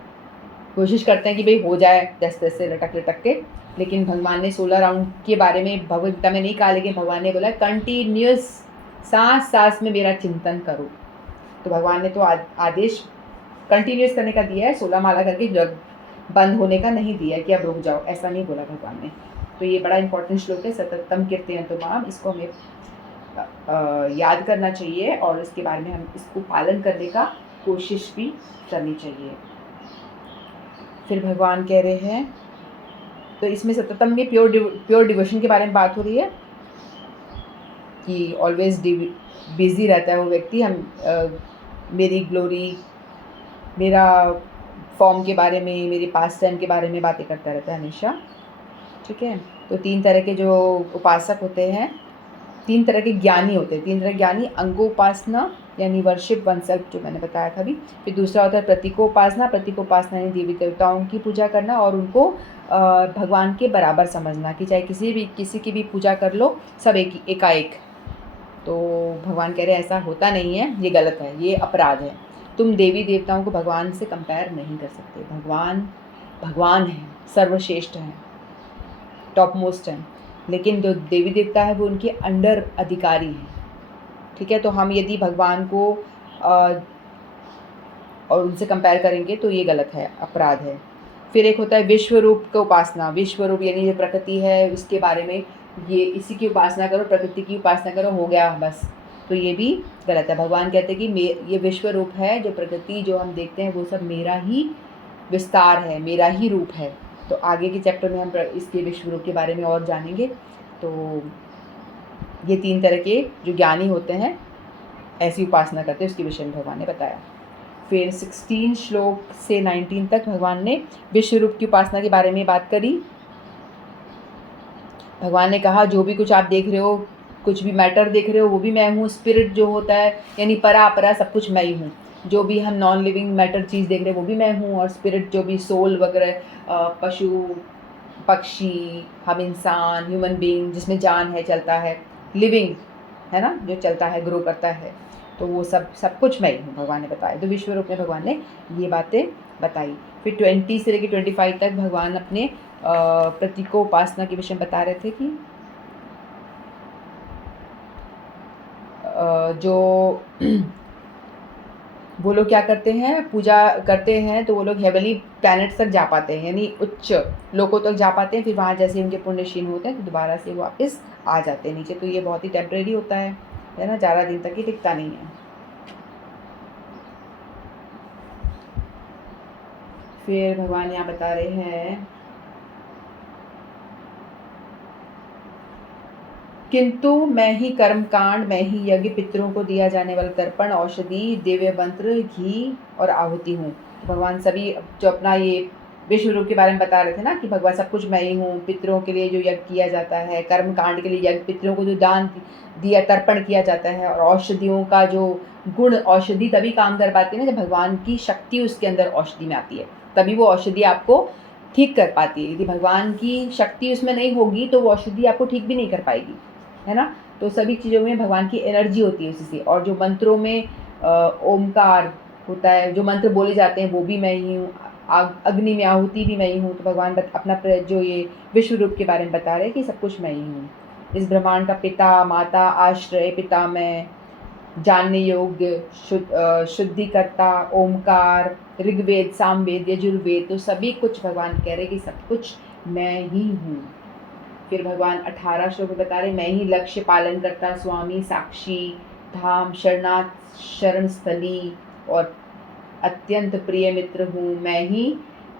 कोशिश करते हैं कि भाई हो जाए 10-10 से लटक के, लेकिन भगवान ने 16 राउंड के बारे में भगवद गीता में नहीं कहा, लेकिन भगवान ने बोला कंटिन्यूस सांस में मेरा चिंतन करो। तो भगवान ने तो आदेश कंटिन्यूस करने का दिया है, 16 माला करके जब बंद होने का नहीं दिया कि अब रुक जाओ, ऐसा नहीं बोला भगवान ने। तो ये बड़ा इंपॉर्टेंट श्लोक है, सततम कीर्तयन्तु माम, इसको हमें याद करना चाहिए और इसके बारे में हम इसको पालन करने का कोशिश भी करनी चाहिए। फिर भगवान कह रहे हैं, तो इसमें सततम में प्योर डिवोशन के बारे में बात हो रही है कि ऑलवेज बिजी रहता है वो व्यक्ति, हम मेरी ग्लोरी, मेरा फॉर्म के बारे में, मेरी पास्ट टाइम के बारे में बातें करता रहता है हमेशा, ठीक है। तो 3 तरह के जो उपासक होते हैं, 3 तरह के ज्ञानी होते हैं, 3 तरह के ज्ञानी, अंगोपासना यानी वर्शिप वनसेल्फ जो मैंने बताया था अभी, फिर दूसरा होता है प्रतीकोपासना, प्रतीकोपासना यानी देवी देवताओं की पूजा करना और उनको भगवान के बराबर समझना कि चाहे किसी की भी पूजा कर लो, सब एकाएक। तो भगवान कह रहे हैं ऐसा होता नहीं है, ये गलत है, ये अपराध है, तुम देवी देवताओं को भगवान से कंपेयर नहीं कर सकते। भगवान है, सर्वश्रेष्ठ हैं, टॉप मोस्ट हैं, लेकिन जो देवी देवता है वो उनके अंडर अधिकारी हैं, ठीक है। तो हम यदि भगवान को और उनसे कंपेयर करेंगे तो ये गलत है, अपराध है। फिर एक होता है विश्व रूप का उपासना, विश्व रूप यानी जो प्रकृति है उसके बारे में, ये इसी की उपासना करो, प्रकृति की उपासना करो, हो गया बस, तो ये भी गलत है। भगवान कहते हैं कि ये विश्व रूप है, जो प्रकृति जो हम देखते हैं वो सब मेरा ही विस्तार है, मेरा ही रूप है। तो आगे के चैप्टर में हम इसके विश्व रूप के बारे में और जानेंगे। तो ये 3 तरह के जो ज्ञानी होते हैं ऐसी उपासना करते हैं, उसके विषय में भगवान ने बताया। फिर 16 श्लोक से 19 तक भगवान ने विश्व रूप की उपासना के बारे में बात करी। भगवान ने कहा जो भी कुछ आप देख रहे हो, कुछ भी मैटर देख रहे हो, वो भी मैं हूँ। स्पिरिट जो होता है यानी परा अपरा सब कुछ मैं ही हूँ। जो भी हम नॉन लिविंग मैटर चीज़ देख रहे हैं वो भी मैं हूँ, और स्पिरिट जो भी सोल वगैरह, पशु पक्षी, हम इंसान, ह्यूमन बीइंग जिसमें जान है, चलता है, लिविंग है ना, जो चलता है, ग्रो करता है, तो वो सब कुछ मैं ही हूँ, भगवान ने बताया। तो विश्व रूप में भगवान ने ये बातें बताई। फिर 20 से लेकर 25 तक भगवान अपने प्रतीकोपासना के विषय में बता रहे थे कि जो वो लोग क्या करते हैं, पूजा करते हैं तो वो लोग हेवनली प्लैनेट्स तक जा पाते हैं, यानी उच्च लोकों तक जा पाते हैं। फिर वहाँ जैसे उनके पुण्य क्षीण होते हैं तो दोबारा से वापस आ जाते हैं नीचे। तो ये बहुत ही टेम्परेरी होता है ना, ज़्यादा दिन तक ये टिकता नहीं है। फिर भगवान यहाँ बता रहे हैं किंतु मैं ही कर्मकांड, मैं ही यज्ञ, पितरों को दिया जाने वाला तर्पण, औषधि, दिव्य मंत्र, घी और आहुति हूँ। तो भगवान सभी जो अपना ये विश्व रूप के बारे में बता रहे थे ना कि भगवान सब कुछ मैं ही हूँ। पितरों के लिए जो यज्ञ किया जाता है, कर्मकांड के लिए यज्ञ, पितरों को जो दान दिया, तर्पण किया जाता है, और औषधियों का जो गुण, औषधि तभी काम कर पाती है ना जब भगवान की शक्ति उसके अंदर औषधि में आती है, तभी वो औषधि आपको ठीक कर पाती है। यदि भगवान की शक्ति उसमें नहीं होगी तो वो औषधि आपको ठीक भी नहीं कर पाएगी, है ना। तो सभी चीज़ों में भगवान की एनर्जी होती है उसी से। और जो मंत्रों में ओमकार होता है, जो मंत्र बोले जाते हैं वो भी मैं ही हूँ, अग्नि में आहुति भी मैं ही हूँ। तो भगवान अपना जो ये विश्व रूप के बारे में बता रहे हैं कि सब कुछ मैं ही हूँ। इस ब्रह्मांड का पिता, माता, आश्रय, पिता मैं, जानने योग्य, शुद्धिकर्ता, ओमकार, ऋग्वेद, सामवेद, यजुर्वेद, तो सभी कुछ भगवान कह रहे कि सब कुछ मैं ही हूँ। फिर भगवान 18 श्लोक में बता रहे, मैं ही लक्ष्य पालन करता, स्वामी, साक्षी, धाम, शरणार्थ, शरण स्थली और अत्यंत प्रिय मित्र हूँ। मैं ही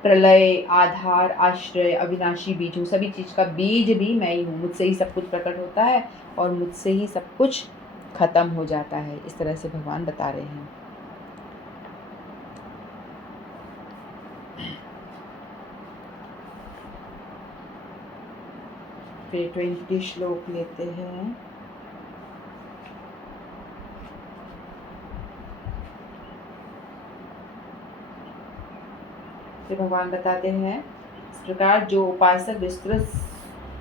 प्रलय, आधार, आश्रय, अविनाशी बीज हूँ। सभी चीज़ का बीज भी मैं ही हूँ। मुझसे ही सब कुछ प्रकट होता है और मुझसे ही सब कुछ खत्म हो जाता है। इस तरह से भगवान बता रहे हैं। फिर 20 श्लोक लेते हैं। फिर भगवान बताते हैं, इस प्रकार जो उपासक विस्तृत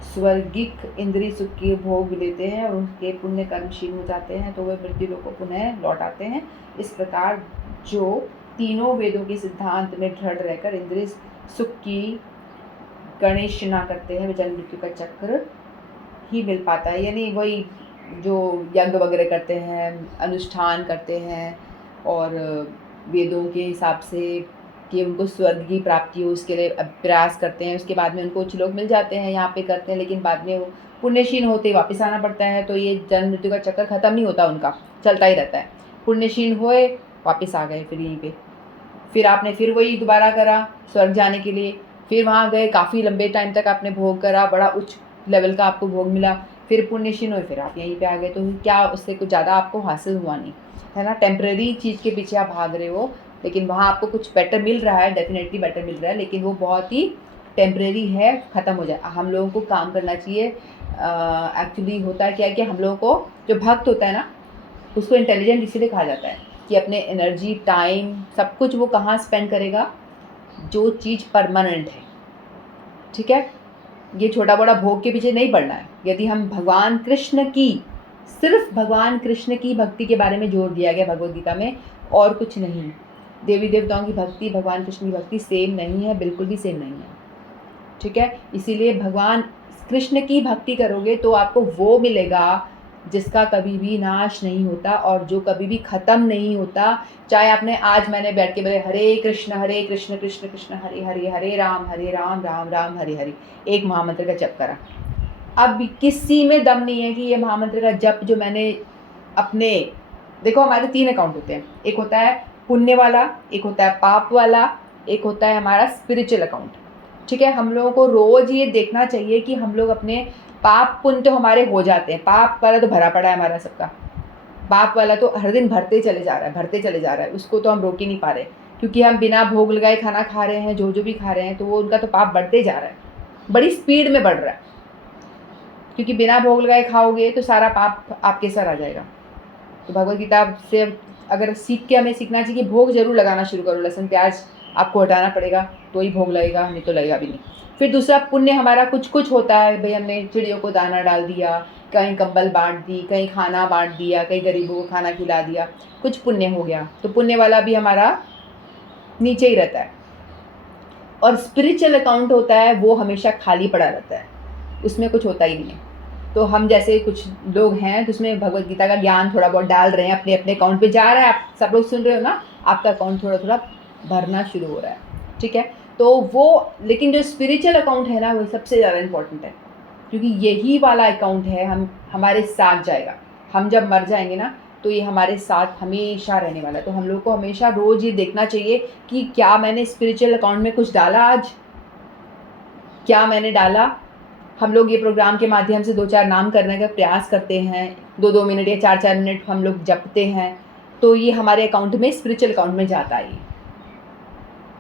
स्वर्गिक इंद्रिय सुख के भोग लेते हैं और उनके पुण्य कर्मशील हो जाते हैं तो वे मृत्यु लोक को पुनः लौट आते हैं। इस प्रकार जो तीनों वेदों के सिद्धांत में दृढ़ रहकर इंद्रिय सुख की गणेशना करते हैं, वे जन्म मृत्यु का चक्र ही मिल पाता है। यानी वही जो यज्ञ वगैरह करते हैं, अनुष्ठान करते हैं और वेदों के हिसाब से कि उनको स्वर्ग की प्राप्ति हो उसके लिए प्रयास करते हैं। उसके बाद में उनको कुछ लोग मिल जाते हैं, यहाँ पे करते हैं, लेकिन बाद में वो पुण्यशील होते ही वापस आना पड़ता है। तो ये जन्म मृत्यु का चक्कर ख़त्म नहीं होता, उनका चलता ही रहता है। पुण्यशील हुए, वापस आ गए फिर यहीं पे। फिर आपने फिर वही दोबारा करा स्वर्ग जाने के लिए, फिर वहाँ गए, काफ़ी लंबे टाइम तक आपने भोग करा, बड़ा उच्च लेवल का आपको भोग मिला, फिर पुण्यशील हुए, फिर आप यहीं पे आ गए। तो क्या उससे कुछ ज़्यादा आपको हासिल हुआ नहीं, है ना। टेम्परेरी चीज़ के पीछे आप भाग रहे हो, लेकिन वहाँ आपको कुछ बेटर मिल रहा है, डेफिनेटली बेटर मिल रहा है, लेकिन वो बहुत ही टेम्परेरी है, ख़त्म हो जाए। हम लोगों को काम करना चाहिए। एक्चुअली होता है क्या है कि हम लोगों को, जो भक्त होता है ना, उसको इंटेलिजेंट इसीलिए कहा जाता है कि अपने एनर्जी, टाइम, सब कुछ वो कहाँ स्पेंड करेगा, जो चीज़ परमानेंट है। ठीक है, ये छोटा बड़ा भोग के पीछे नहीं पड़ना है। यदि हम भगवान कृष्ण की, सिर्फ भगवान कृष्ण की भक्ति के बारे में जोर दिया गया भगवद गीता में, और कुछ नहीं। देवी देवताओं की भक्ति, भगवान कृष्ण की भक्ति सेम नहीं है, बिल्कुल भी सेम नहीं है। ठीक है, इसीलिए भगवान कृष्ण की भक्ति करोगे तो आपको वो मिलेगा जिसका कभी भी नाश नहीं होता और जो कभी भी ख़त्म नहीं होता। चाहे आपने आज मैंने बैठ के बोले हरे कृष्ण कृष्ण कृष्ण हरे हरे, हरे राम राम राम हरे हरे, एक महामंत्र का जप करा। अब किसी में दम नहीं है कि ये महामंत्र का जप जो मैंने अपने, देखो हमारे 3 अकाउंट होते हैं, एक होता है पुण्य वाला, एक होता है पाप वाला, एक होता है हमारा स्पिरिचुअल अकाउंट। ठीक है, हम लोगों को रोज़ ये देखना चाहिए कि हम लोग अपने पाप पुण्य तो हमारे हो जाते हैं, पाप वाला तो भरा पड़ा है हमारा सबका, पाप वाला तो हर दिन भरते चले जा रहा है, उसको तो हम रोक ही नहीं पा रहे, क्योंकि हम बिना भोग लगाए खाना खा रहे हैं, जो भी खा रहे हैं, तो वो उनका तो पाप बढ़ते जा रहा है, बड़ी स्पीड में बढ़ रहा है। क्योंकि बिना भोग लगाए खाओगे तो सारा पाप आपके सर आ जाएगा। तो भगवद गीता से अगर सीख के हमें सीखना चाहिए कि भोग जरूर लगाना शुरू करो, लहसुन प्याज आपको हटाना पड़ेगा तो ही भोग लगेगा, नहीं तो लगेगा भी नहीं। फिर दूसरा पुण्य हमारा कुछ कुछ होता है, भाई हमने चिड़ियों को दाना डाल दिया, कहीं कंबल बांट दी, कहीं खाना बांट दिया, कहीं गरीबों को खाना खिला दिया, कुछ पुण्य हो गया, तो पुण्य वाला भी हमारा नीचे ही रहता है। और स्पिरिचुअल अकाउंट होता है वो हमेशा खाली पड़ा रहता है, उसमें कुछ होता ही नहीं है। तो हम जैसे कुछ लोग हैं जिसमें भगवद गीता का ज्ञान थोड़ा बहुत डाल रहे हैं, अपने अपने अकाउंट पे जा रहा है, आप सब लोग सुन रहे हो ना, आपका अकाउंट थोड़ा थोड़ा भरना शुरू हो रहा है। ठीक है, तो वो, लेकिन जो स्पिरिचुअल अकाउंट है ना, वो सबसे ज़्यादा इम्पोर्टेंट है, क्योंकि यही वाला अकाउंट है हमारे साथ जाएगा। हम जब मर जाएंगे ना, तो ये हमारे साथ हमेशा रहने वाला है। तो हम लोग को हमेशा रोज़ ये देखना चाहिए कि क्या मैंने स्पिरिचुअल अकाउंट में कुछ डाला, आज क्या मैंने डाला। हम लोग ये प्रोग्राम के माध्यम से 2-4 नाम करने का प्रयास करते हैं, 2-2 मिनट या 4-4 मिनट हम लोग जपते हैं, तो ये हमारे अकाउंट में, स्पिरिचुअल अकाउंट में जाता है।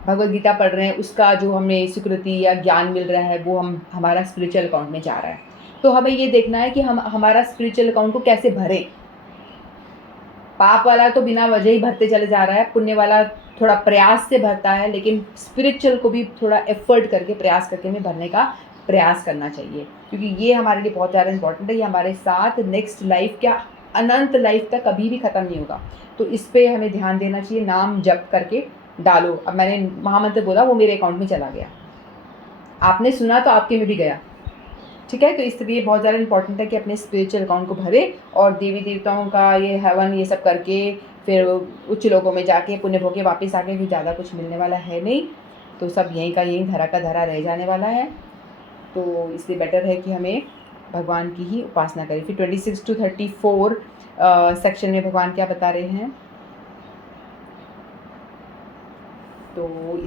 भगवद गीता पढ़ रहे हैं, उसका जो हमें स्वीकृति या ज्ञान मिल रहा है वो हमारा स्पिरिचुअल अकाउंट में जा रहा है। तो हमें ये देखना है कि हम हमारा स्पिरिचुअल अकाउंट को कैसे भरें। पाप वाला तो बिना वजह ही भरते चले जा रहा है, पुण्य वाला थोड़ा प्रयास से भरता है, लेकिन स्पिरिचुअल को भी थोड़ा एफर्ट करके, प्रयास करके हमें भरने का प्रयास करना चाहिए, क्योंकि ये हमारे लिए बहुत ज़्यादा इंपॉर्टेंट है। ये हमारे साथ नेक्स्ट लाइफ, क्या अनंत लाइफ तक कभी भी ख़त्म नहीं होगा। तो इस पर हमें ध्यान देना चाहिए, नाम जप करके डालो। अब मैंने महामंत्र बोला, वो मेरे अकाउंट में चला गया, आपने सुना तो आपके में भी गया, ठीक है। तो इसलिए बहुत ज़्यादा इंपॉर्टेंट है कि अपने स्पिरिचुअल अकाउंट को भरें और देवी देवताओं का ये हवन ये सब करके फिर उच्च लोगों में जाके पुण्य भोग के वापस आके भी ज़्यादा कुछ मिलने वाला है नहीं। तो सब यहीं का यहीं धरा का धरा रह जाने वाला है। तो इसलिए बेटर है कि हमें भगवान की ही उपासना करें। फिर 26 to 34 सेक्शन में भगवान क्या बता रहे हैं, तो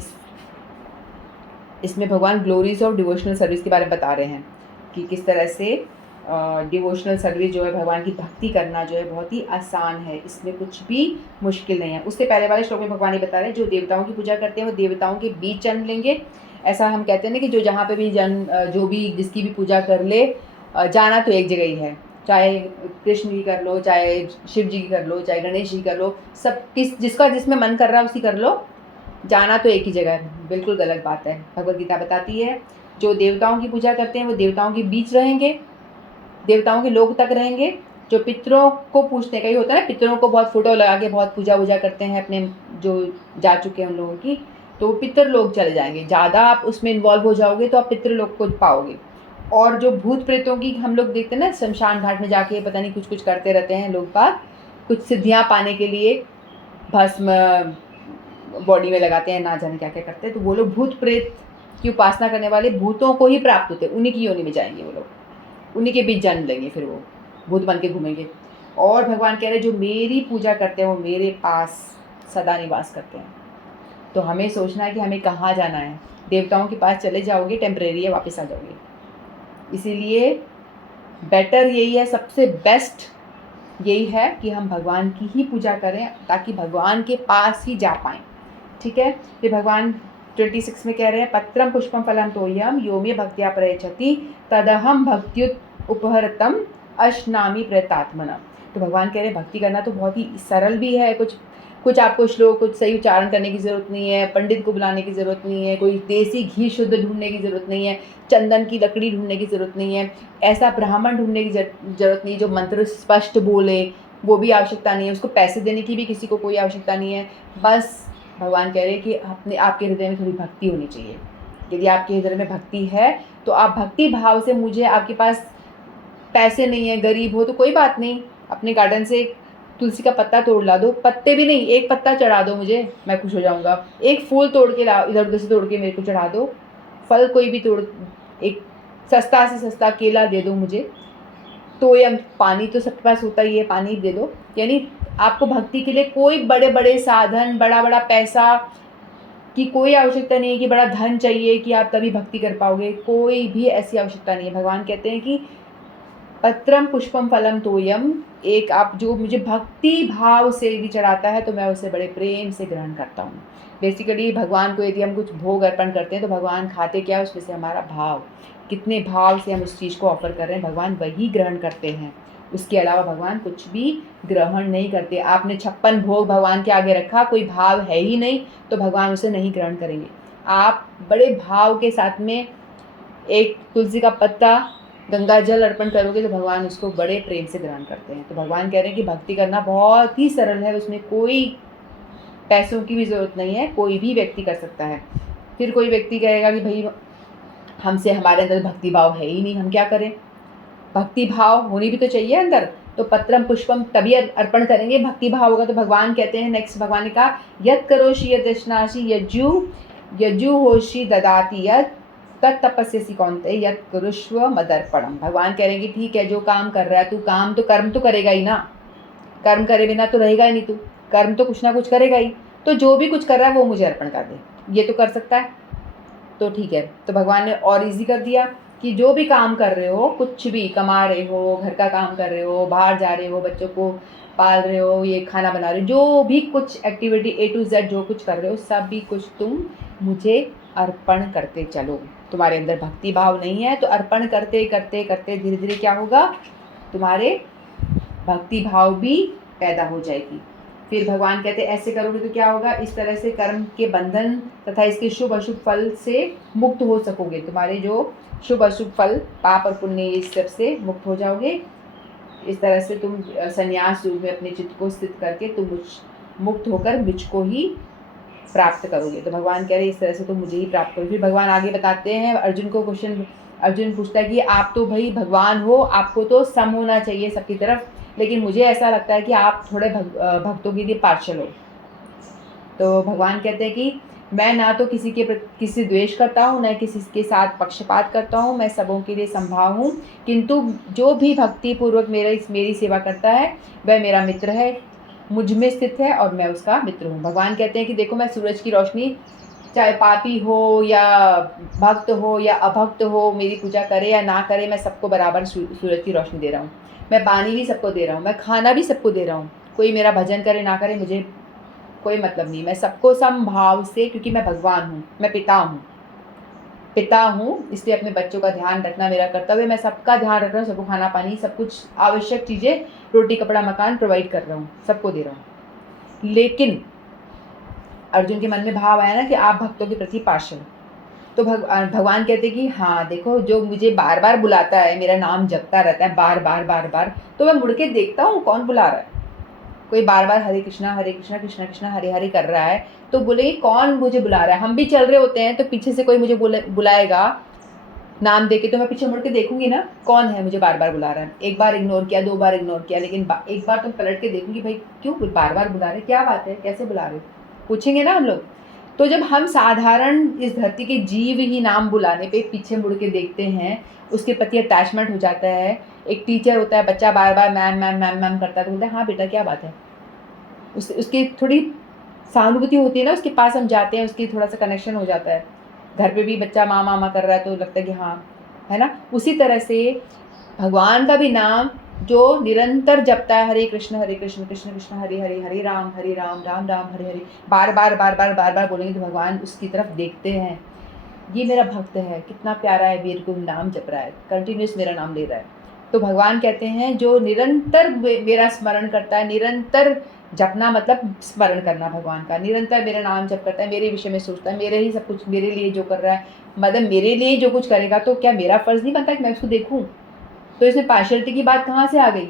इसमें भगवान ग्लोरीज ऑफ डिवोशनल सर्विस के बारे में बता रहे हैं कि किस तरह से डिवोशनल सर्विस जो है, भगवान की भक्ति करना जो है बहुत ही आसान है, इसमें कुछ भी मुश्किल नहीं है। उसके पहले वाले श्लोक में भगवान ये बता रहे हैं जो देवताओं की पूजा करते हैं वो देवताओं के बीच जन्म लेंगे। ऐसा हम कहते हैं ना कि जो जहाँ पे भी जो भी जिसकी भी पूजा कर ले, जाना तो एक जगह ही है, चाहे कृष्ण की कर लो, चाहे शिव जी की कर लो, चाहे गणेश जी कर लो, सब जिसका जिसमें मन कर रहा है उसी कर लो, जाना तो एक ही जगह है। बिल्कुल गलत बात है। भगवद गीता बताती है जो देवताओं की पूजा करते हैं वो देवताओं के बीच रहेंगे, देवताओं के लोक तक रहेंगे। जो पितरों को पूछते कई होता है, पितरों को बहुत फोटो लगा के बहुत पूजा वूजा करते हैं अपने जो जा चुके हैं उन लोगों की, तो पितर लोग चले जाएंगे। ज़्यादा आप उसमें इन्वॉल्व हो जाओगे तो आप पितृ लोग को पाओगे। और जो भूत प्रेतों की हम लोग देखते हैं ना, शमशान घाट में जाके पता नहीं कुछ कुछ करते रहते हैं लोग बाग, कुछ सिद्धियाँ पाने के लिए भस्म बॉडी में लगाते हैं, ना जाने क्या क्या करते हैं। तो वो लोग भूत प्रेत की उपासना करने वाले भूतों को ही प्राप्त होते हैं, उन्हीं की योनि में जाएंगे वो लोग, उन्हीं के बीच जन्म लेंगे, फिर वो भूत बन के घूमेंगे। और भगवान कह रहे हैं जो मेरी पूजा करते हैं वो मेरे पास सदा निवास करते हैं। तो हमें सोचना है कि हमें कहाँ जाना है। देवताओं के पास चले जाओगे टेम्परेरी है, वापस आ जाओगे। इसीलिए बेटर यही है, सबसे बेस्ट यही है कि हम भगवान की ही पूजा करें ताकि भगवान के पास ही जा पाएँ। ठीक है। फिर भगवान 26 में कह रहे हैं पत्रम पुष्पम फलम तोयम यो मे भक्त्या प्रयच्छति तदहम भक्त्युत उपहरतम अश्नामी प्रयतात्मना। तो भगवान कह रहे हैं भक्ति करना तो बहुत ही सरल भी है, कुछ आपको श्लोक कुछ सही उच्चारण करने की ज़रूरत नहीं है, पंडित को बुलाने की ज़रूरत नहीं है, कोई देसी घी शुद्ध ढूंढने की ज़रूरत नहीं है, चंदन की लकड़ी ढूंढने की ज़रूरत नहीं है, ऐसा ब्राह्मण ढूंढने की ज़रूरत नहीं जो मंत्र स्पष्ट बोले, वो भी आवश्यकता नहीं है, उसको पैसे देने की भी किसी को कोई आवश्यकता नहीं है। बस भगवान कह रहे हैं कि आपके हृदय में थोड़ी भक्ति होनी चाहिए। यदि आपके हृदय में भक्ति है तो आप भक्ति भाव से, मुझे आपके पास पैसे नहीं है, गरीब हो तो कोई बात नहीं, अपने गार्डन से तुलसी का पत्ता तोड़ ला दो, पत्ते भी नहीं, एक पत्ता चढ़ा दो मुझे, मैं खुश हो जाऊंगा। एक फूल तोड़ के ला, इधर उधर से तोड़ के मेरे को चढ़ा दो, फल कोई भी तोड़, एक सस्ता से सस्ता केला दे दो मुझे, तो या पानी तो सबके पास होता ही है, पानी दे दो। यानी आपको भक्ति के लिए कोई बड़े बड़े साधन, बड़ा बड़ा पैसा की कोई आवश्यकता नहीं है कि बड़ा धन चाहिए कि आप तभी भक्ति कर पाओगे, कोई भी ऐसी आवश्यकता नहीं है। भगवान कहते हैं कि पत्रम पुष्पम फलम तोयम, एक आप जो मुझे भक्ति भाव से यदि चढ़ाता है तो मैं उसे बड़े प्रेम से ग्रहण करता हूँ। बेसिकली भगवान को यदि हम कुछ भोग अर्पण करते हैं तो भगवान खाते क्या है, उसमें से हमारा भाव, कितने भाव से हम उस चीज़ को ऑफर कर रहे हैं, भगवान वही ग्रहण करते हैं। उसके अलावा भगवान कुछ भी ग्रहण नहीं करते। आपने 56 भोग भगवान के आगे रखा, कोई भाव है ही नहीं, तो भगवान उसे नहीं ग्रहण करेंगे। आप बड़े भाव के साथ में एक तुलसी का पत्ता, गंगा जल अर्पण करोगे तो भगवान उसको बड़े प्रेम से ग्रहण करते हैं। तो भगवान कह रहे हैं कि भक्ति करना बहुत ही सरल है, उसमें कोई पैसों की भी ज़रूरत नहीं है, कोई भी व्यक्ति कर सकता है। फिर कोई व्यक्ति कहेगा कि भाई हमसे, हमारे अंदर भक्ति भाव है ही नहीं, हम क्या करें? भक्ति भाव होनी भी तो चाहिए अंदर। तो पत्रम पुष्पम तभी अर्पण करेंगे, भक्ति भाव होगा। तो भगवान कहते हैं, नेक्स्ट भगवान ने कहा यत् करोषि यदश्नासि यज्जु होषि ददाति यत् तत्तपस्यसि कौन्तेय यत् कुरुष्व मदर्पणम। भगवान कह रहे हैं कि ठीक है, जो काम कर रहा है तू, कर्म तो करेगा ही ना, कर्म करे बिना तो रहेगा ही नहीं, तू कर्म तो कुछ ना कुछ करेगा ही, तो जो भी कुछ कर रहा है वो मुझे अर्पण कर दे, ये तो कर सकता है, तो ठीक है। तो भगवान ने और ईजी कर दिया कि जो भी काम कर रहे हो, कुछ भी कमा रहे हो, घर का काम कर रहे हो, बाहर जा रहे हो, बच्चों को पाल रहे हो, ये खाना बना रहे हो, जो भी कुछ एक्टिविटी A to Z जो कुछ कर रहे हो, सब भी कुछ तुम मुझे अर्पण करते चलो। तुम्हारे अंदर भक्ति भाव नहीं है तो अर्पण करते करते करते धीरे धीरे क्या होगा, तुम्हारे भक्ति भाव भी पैदा हो जाएगी। फिर भगवान कहते हैं ऐसे करोगे तो क्या होगा, इस तरह से कर्म के बंधन तथा इसके शुभ अशुभ फल से मुक्त हो सकोगे। तुम्हारे जो शुभ अशुभ फल, पाप और पुण्य, इस सब से मुक्त हो जाओगे। इस तरह से तुम संन्यास रूप में अपने चित्त को स्थित करके तुम मुक्त होकर मुझको ही प्राप्त करोगे। तो भगवान कह रहे हैं इस तरह से तुम मुझे ही प्राप्त करोगे। फिर भगवान आगे बताते हैं, अर्जुन को क्वेश्चन अर्जुन पूछता है कि आप तो भाई भगवान हो, आपको तो सम होना चाहिए सबकी तरफ, लेकिन मुझे ऐसा लगता है कि आप थोड़े भक्तों के लिए पार्शल हो। तो भगवान कहते हैं कि मैं ना तो किसी द्वेष करता हूँ, न किसी के साथ पक्षपात करता हूँ, मैं सबों के लिए संभाव हूँ, किंतु जो भी भक्ति पूर्वक मेरी सेवा करता है वह मेरा मित्र है, मुझ में स्थित है और मैं उसका मित्र हूँ। भगवान कहते हैं कि देखो, मैं सूरज की रोशनी, चाहे पापी हो या भक्त हो या अभक्त हो, मेरी पूजा करे या ना करे, मैं सबको बराबर सूरज की रोशनी दे रहा हूँ। मैं पानी भी सबको दे रहा हूँ, मैं खाना भी सबको दे रहा हूँ। कोई मेरा भजन करे ना करे, मुझे कोई मतलब नहीं। मैं सबको समभाव से, क्योंकि मैं भगवान हूँ, मैं पिता हूँ, इसलिए अपने बच्चों का ध्यान रखना मेरा कर्तव्य। मैं सबका ध्यान रख रहा हूँ, सबको खाना पानी, सब कुछ आवश्यक चीज़ें, रोटी कपड़ा मकान प्रोवाइड कर रहा हूँ, सबको दे रहा हूँ। लेकिन अर्जुन के मन में भाव आया ना कि आप भक्तों के प्रति पार्शल। तो भगवान कहते कि हाँ देखो, जो मुझे बार बार बुलाता है, मेरा नाम जपता रहता है बार बार, तो मैं मुड़ के देखता हूँ कौन बुला रहा है। कोई बार बार हरे कृष्णा कृष्णा कृष्णा हरे हरे कर रहा है, तो बोले कौन मुझे बुला रहा है। हम भी चल रहे होते हैं, तो पीछे से कोई मुझे बुलाएगा नाम देके, तो मैं पीछे मुड़ के देखूंगी ना कौन है मुझे बार बार बुला रहा है। एक बार इग्नोर किया, 2 बार इग्नोर किया, लेकिन एक बार तो पलट के देखूंगी, भाई क्यों बार बार बुला रहे, क्या बात है, कैसे बुला रहे, पूछेंगे ना हम लोग। तो जब हम साधारण इस धरती के जीव ही नाम बुलाने पे पीछे मुड़ के देखते हैं, उसके प्रति अटैचमेंट हो जाता है। एक टीचर होता है, बच्चा बार बार मैम मैम मैम मैम करता है, तो बोलते हैं हाँ बेटा क्या बात है, उसकी थोड़ी सहानुभूति होती है ना, उसके पास हम जाते हैं, उसकी थोड़ा सा कनेक्शन हो जाता है। घर पे भी बच्चा माँ मामा कर रहा है तो लगता है कि हाँ, है ना। उसी तरह से भगवान का भी नाम जो निरंतर जपता है, हरे कृष्ण कृष्ण कृष्ण हरे हरे, हरे राम राम राम हरे हरे, बार बार बोलेंगे तो भगवान उसकी तरफ देखते हैं, ये मेरा भक्त है, कितना प्यारा है, मेरे को नाम जप रहा है, कंटिन्यूस मेरा नाम ले रहा है। तो भगवान कहते हैं जो निरंतर मेरा स्मरण करता है, निरंतर जपना मतलब स्मरण करना भगवान का, निरंतर मेरा नाम जप करता है, मेरे विषय में सोचता है, मेरे ही सब कुछ, मेरे लिए जो कर रहा है, मतलब मेरे लिए जो कुछ करेगा, तो क्या मेरा फर्ज नहीं बनता कि मैं उसको देखूं। तो इसमें पार्शियलिटी की बात कहाँ से आ गई?